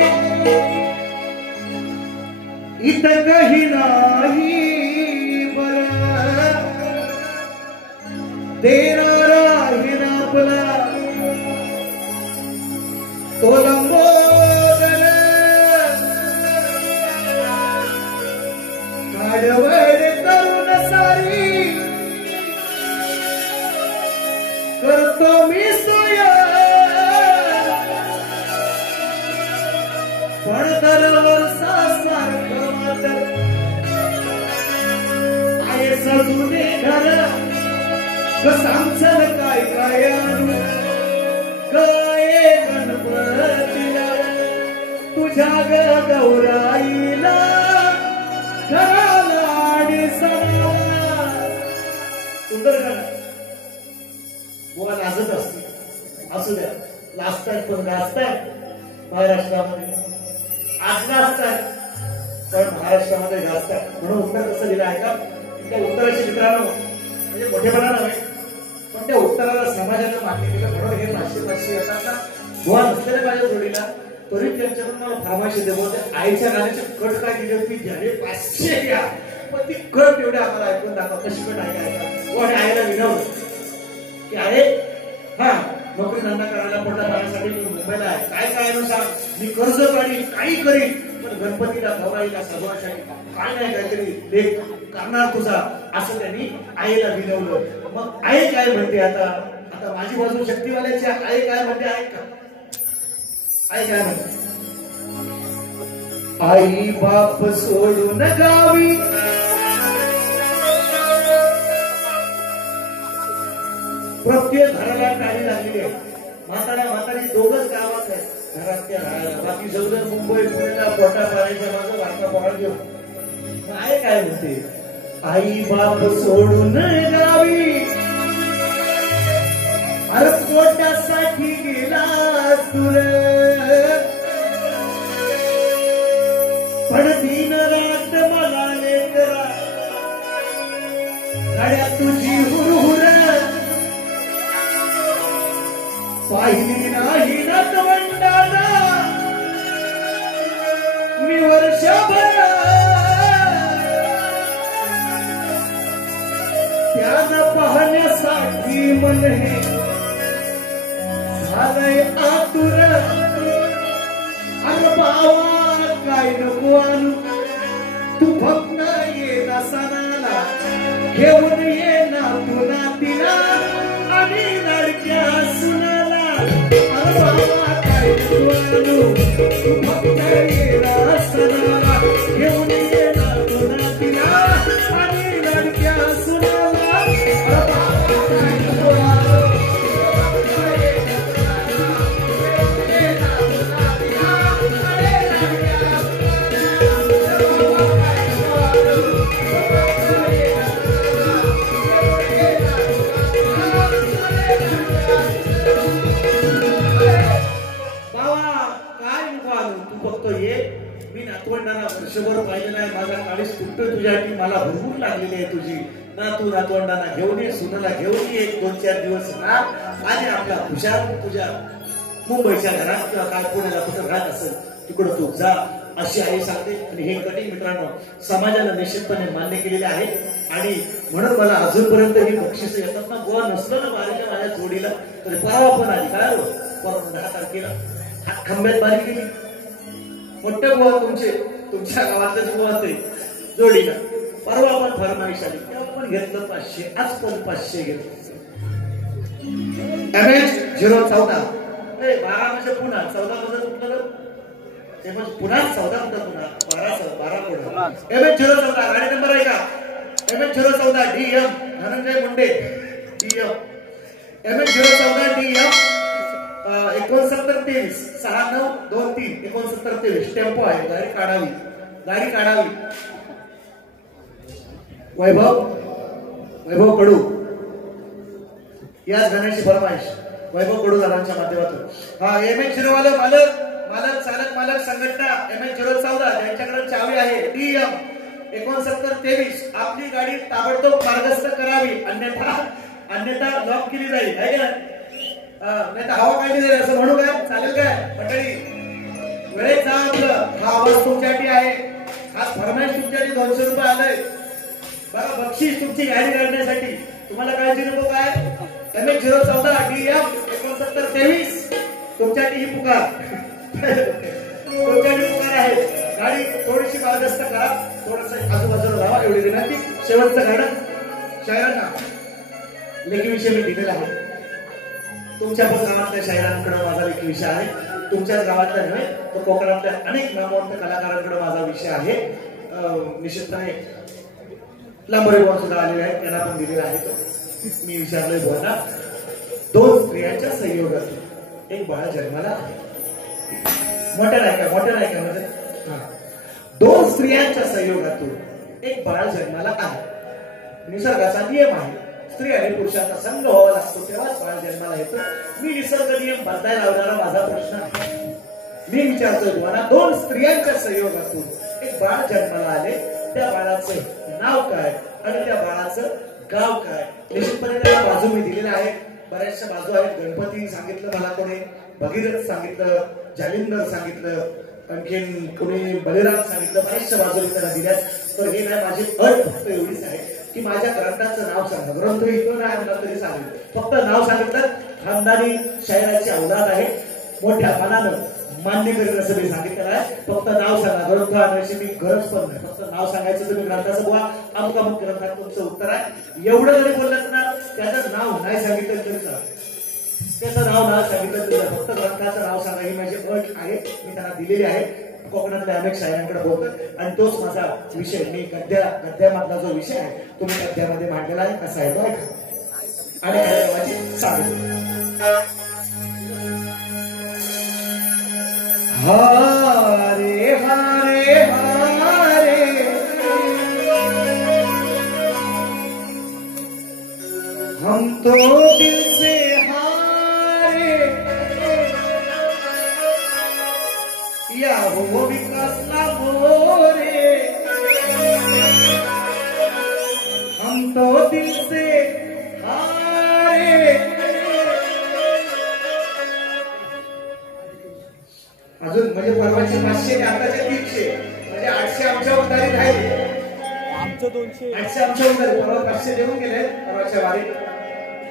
इथं काही नाही बरं देणारा हिरापला तो लंबोदर काढवड करून सारी करतो मी सोया पडदर सारखं मातर आहे सजूने घर सांगल काय काय काय गणपतीला तुझ्या गौराईला घराला आणि सणाला सुंदर गाणं गोवा लाजत असते असू द्या लाजतायत पण गाजतायत महाराष्ट्रामध्ये आज असतात पण महाराष्ट्रामध्ये जास्त आहे म्हणून उत्तर कसं दिलं आहे का त्या उत्तराचे मित्रांनो म्हणजे मोठेपणा नव्हे पण त्या उत्तराला समाजानं मान्य केलं म्हणून हे 500 येतात ना गोवा नसलेल्या माझ्या जोडीला तरी त्यांच्याकडून मला फरमाईश येते बोलते आईच्या गाण्याची कट काय केली होती ज्याने 500 घ्या पण ती कट एवढे आम्हाला ऐकून दाखवा कशी कट आहे गोवाने आईला विनवलं की आहे हा नोकरी धंदा करायला पोटा पाण्यासाठी मी मुंबईला आहे काय काय न सांग मी कर्ज काढीन काही करीन पण गणपतीला गौराईला सजवासाठी काय नाही काहीतरी लेख करणार तुझा असं त्यांनी आईला विनवलं मग आई काय म्हणते आता माझी बाजू शक्तीवाल्याची आई काय म्हणते ऐक का आई काय म्हणते आई बाप सोडून गावी प्रत्येक घराला टाळी लागलेली आहे म्हातारी दोघच गावात आहे घरात त्या राहायला बाकी सगळं मुंबई पुण्याला पोटा पाण्याच्या मागं वाटका पोळा घेऊन आई काय म्हणते आई बाप सोडून गावी अरे पोटासाठी गेला तुर पण दिन रात मला लेकरा गाड्या तुझी हुरहुर पाहिली नाही नातवंडाना मी वर्षभर त्यानं पाहण्यासाठी मन हे झालंय आतुर अरे बाबा काय नको आणू तू फक्त ये ना सणाला घेऊन ये ना तू नातीला आणि लाडक्या सुनाला अरे बाबा काय नको आणू तू फक्त ये ना सणाला घेऊन ये ना तू नातीला आणि तुटतोय तुझ्यासाठी, मला भरपूर लागलेली आहे तुझी. नातू नातवंडांना घेऊन ये, सुनाला घेऊन ये, 2-4 दिवस राहा आणि आपला हुशार तुझ्या मुंबईच्या घरात किंवा काय पुण्याला कुठं राहत असेल तिकडं तू जा, अशी आई सांगते. आणि हे कटिंग मित्रांनो समाजाला निश्चितपणे मान्य केलेले आहे. आणि म्हणून मला अजूनपर्यंत ही बक्षीस येतात ना, गोवा नसलं ना बारीच्या माझ्या जोडीला तर परवा पण आली. काय हो, परवा 10 तारखेला खंब्यात बारी केली. मोठे गोवा तुमच्या गावातले गोवा ते जोडीला परवा पण फरमाईश आली, तेव्हा पण घेतलं 500, आज पण 500 घेतलं. MH014 12 म्हणजे पुन्हा 14 मध्ये कुठलं ते म्हणजे पुन्हा 14 म्हणतात, पुन्हा 12 पुन्हा MH014 गाडी नंबर आहे का? MH014 DM Dhananjay Munde DM MH014 DM 6923 6923 6923 tempo आहे. गाडी काढावी. वैभव कडू याच गाण्याची फरमाईश वैभव कडू दादांच्या माध्यमातून. हा MH0 वाले मालक चालक मालक संघटना MH014 ज्यांच्याकडे चावी आहे DM 6923 आपली गाडी ताबडतोब मार्गस्थ करावी, अन्यथा लॉक केली जाईल. आहे का नाही तर हवा काढली जाईल असं म्हणू काय? चालेल काय मंडळी? वेळेत जा आपलं. हा आवाज तुमच्यासाठी आहे, हा फरमाईश तुमच्यासाठी 200 रुपये आलंय बघा बक्षीस तुमची गाडी काढण्यासाठी. तुम्हाला काळजी नको काय? MH014 DM 6923 तुमच्यासाठी ही पुकार आहे. गाडी थोडीशी मार्गस्थ करा, थोडस आजूबाजूला राहा एवढी विनंती. शेवटचं गाणं शायरांना लेखीविषयी मी दिलेला आहे. तुमच्या पण गावातल्या शायरांकडे माझा लेखीविषय आहे, तुमच्याच गावातला नव्हे तर कोकणातल्या अनेक नामवंत कलाकारांकडे माझा विषय आहे. निश्चितपणे लांबरे बुवा सुद्धा आलेले आहेत, त्यांना पण दिलेला आहे. तो मी विचारलोय बुवांना, 2 स्त्रियांच्या संयोगातून एक बाळ जन्माला आहे. मोठ्या नाही का म्हणजे 2 स्त्रियांच्या संयोगातून एक बाळ जन्माला आहे. निसर्गाचा नियम आहे, स्त्री आणि पुरुषाचा संग व्हावा लागतो तेव्हाच बाळ जन्माला येतो. मी निसर्ग नियम बदलायला लावणारा माझा प्रश्न आहे. मी विचारतोय तुम्हाला, 2 स्त्रियांच्या संयोगातून एक बाळ जन्माला आले, त्या बाळाचं नाव काय आणि त्या बाळाचं गाव काय? निश्चितपणे त्याला बाजू मी दिलेल्या आहेत, बऱ्याचशा बाजू आहेत. गणपती सांगितलं मला, कोणी भगीरथ सांगितलं, जालिंदर सांगितलं, आणखीन कोणी बलिराम सांगितलं, बऱ्याचशा बाजू मी त्याला दिल्यात. तर हे नाही, माझी अट फक्त एवढीच आहे की माझ्या ग्रंथाचं नाव सांगा. ग्रंथ इथं नाही आणला तरी चालेल, फक्त नाव सांगितलं. खानदानी शायराची औलाद आहे, मोठ्या मनानं मान्य करेल असं मी सांगितलं आहे. फक्त नाव सांगा, ग्रंथ आणायची मी गरज पण नाही, फक्त नाव सांगायचं. तुम्ही ग्रंथाचं बुवा अमुक ग्रंथात तुमचं उत्तर आहे एवढं जरी बोललात ना, त्याचं नाव नाही सांगितलं तरी चालेल, त्याचं नाव नाही सांगितलं तरी फक्त ग्रंथाचं नाव सांगा ही माझी अट आहे, मी त्यांना दिलेली आहे. कोकणातल्या अनेक शायरांकडे बोलतो आणि तोच माझा विषय. मी गद्यामधला जो विषय आहे तो मी गद्यामध्ये मांडलेला आहे. कसा आहे तो ऐका आणि कार्यक्रमाची सांगितलं. हारे हारे हारे हम तो दिल से हारे, या हो विकास ना मोरे, हम तो दिल से हारे. अजून म्हणजे परवाचे 500 आताचे 300 म्हणजे 800 आमच्या उतारी राहिले, आमचं 200 800 आमच्या उतारी. परवा 500 देऊन गेले परवाच्या वारीत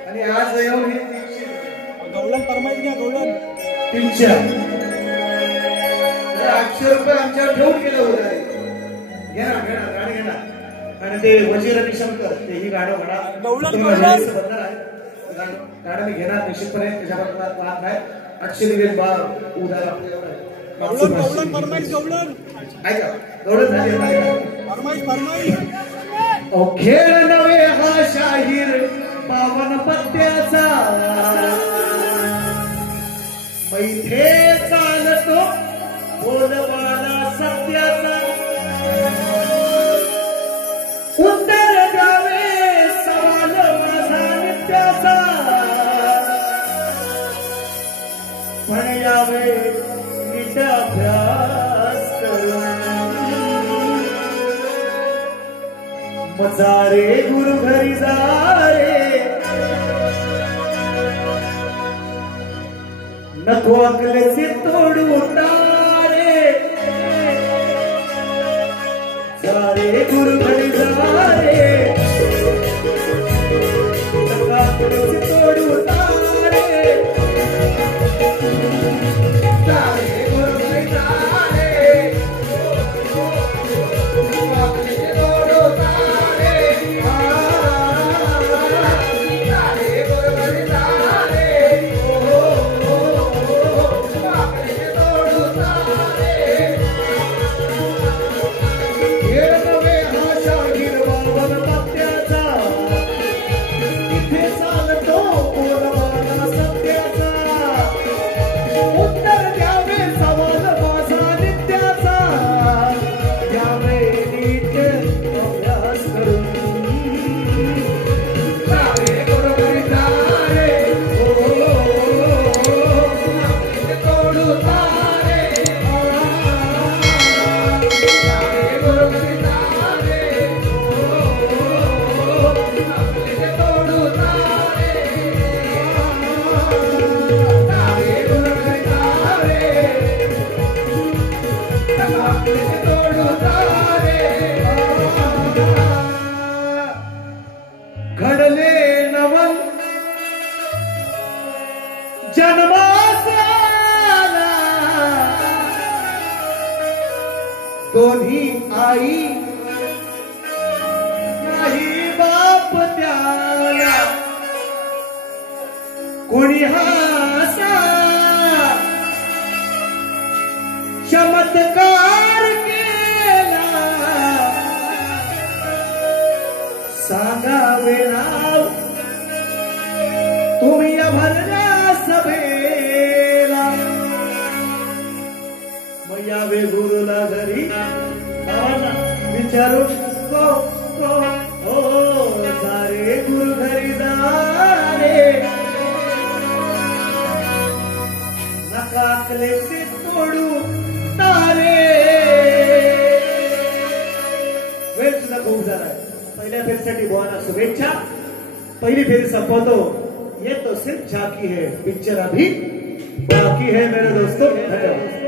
आणि आज येऊन हे 300 गवळण फरमाईश घ्या. गवळण 300 800 रुपये आमच्यावर ठेवून गेले उतारी. घेणार गाडी घेणार. आणि ते वजीर आणि शंकर तेही गाणं म्हणा, बदणार आहे गाणं मी घेणार निश्चितपणे, त्याच्याबद्दल वाद नाही. 800 दिले बार उद्याला खेळ नव्हे हा शाहीर पावन पत्त्याचा, मैथे चालतो बोलबाला सत्याचा, उत्तर द्यावे सवाल माझा नित्याचा, पण यावे नीट अभ्यास करून जा रे गुरु घरी जा रे, नको अकलेचे तोडू तारे, जा रे गुरु घरी जा रे, नको अकलेचे तोडू तारे, जा रे गुरु घरी जा रे, नको अकलेचे तोडू तारे, जा रे गुरु घरी जा रे, नको अकलेचे तोडू तारे, हे नवे हा शाहीर बावन पत्त्याचा, इथे चालतो बोलबाला सत्याचा, उत्तर द्यावे सवाल माझा नित्याचा, द्यावे नीट अभ्यास करून, जा रे गुरु घरी जा रे, अकलेचे तोडू तारे, जा रे गुरु घरी जा रे, अकलेचे तोडू तारे, जा रे गुरु घरी जा रे, अकलेचे तोडू तारे. घडले नवल जन्मासाला, दोन्ही आई नाही बाप त्याला, कोणी हासा चमत्कार केला, सांगावे नाव तुम्ही या भरल्या सभेला, मग यावे गुरुला घरी गावाला विचारू को हो, जा रे गुरु घरी जा रे, नका अकलेचे तोडू तारे. वेळ सुद्धा खूप झाला आहे. पहिल्या फेरीसाठी बुवांना शुभेच्छा. पहिली फेरी संपवतो. ये तो सिर्फ झाकी है, पिक्चर अभी बाकी है मेरे दोस्तों. धन्यवाद.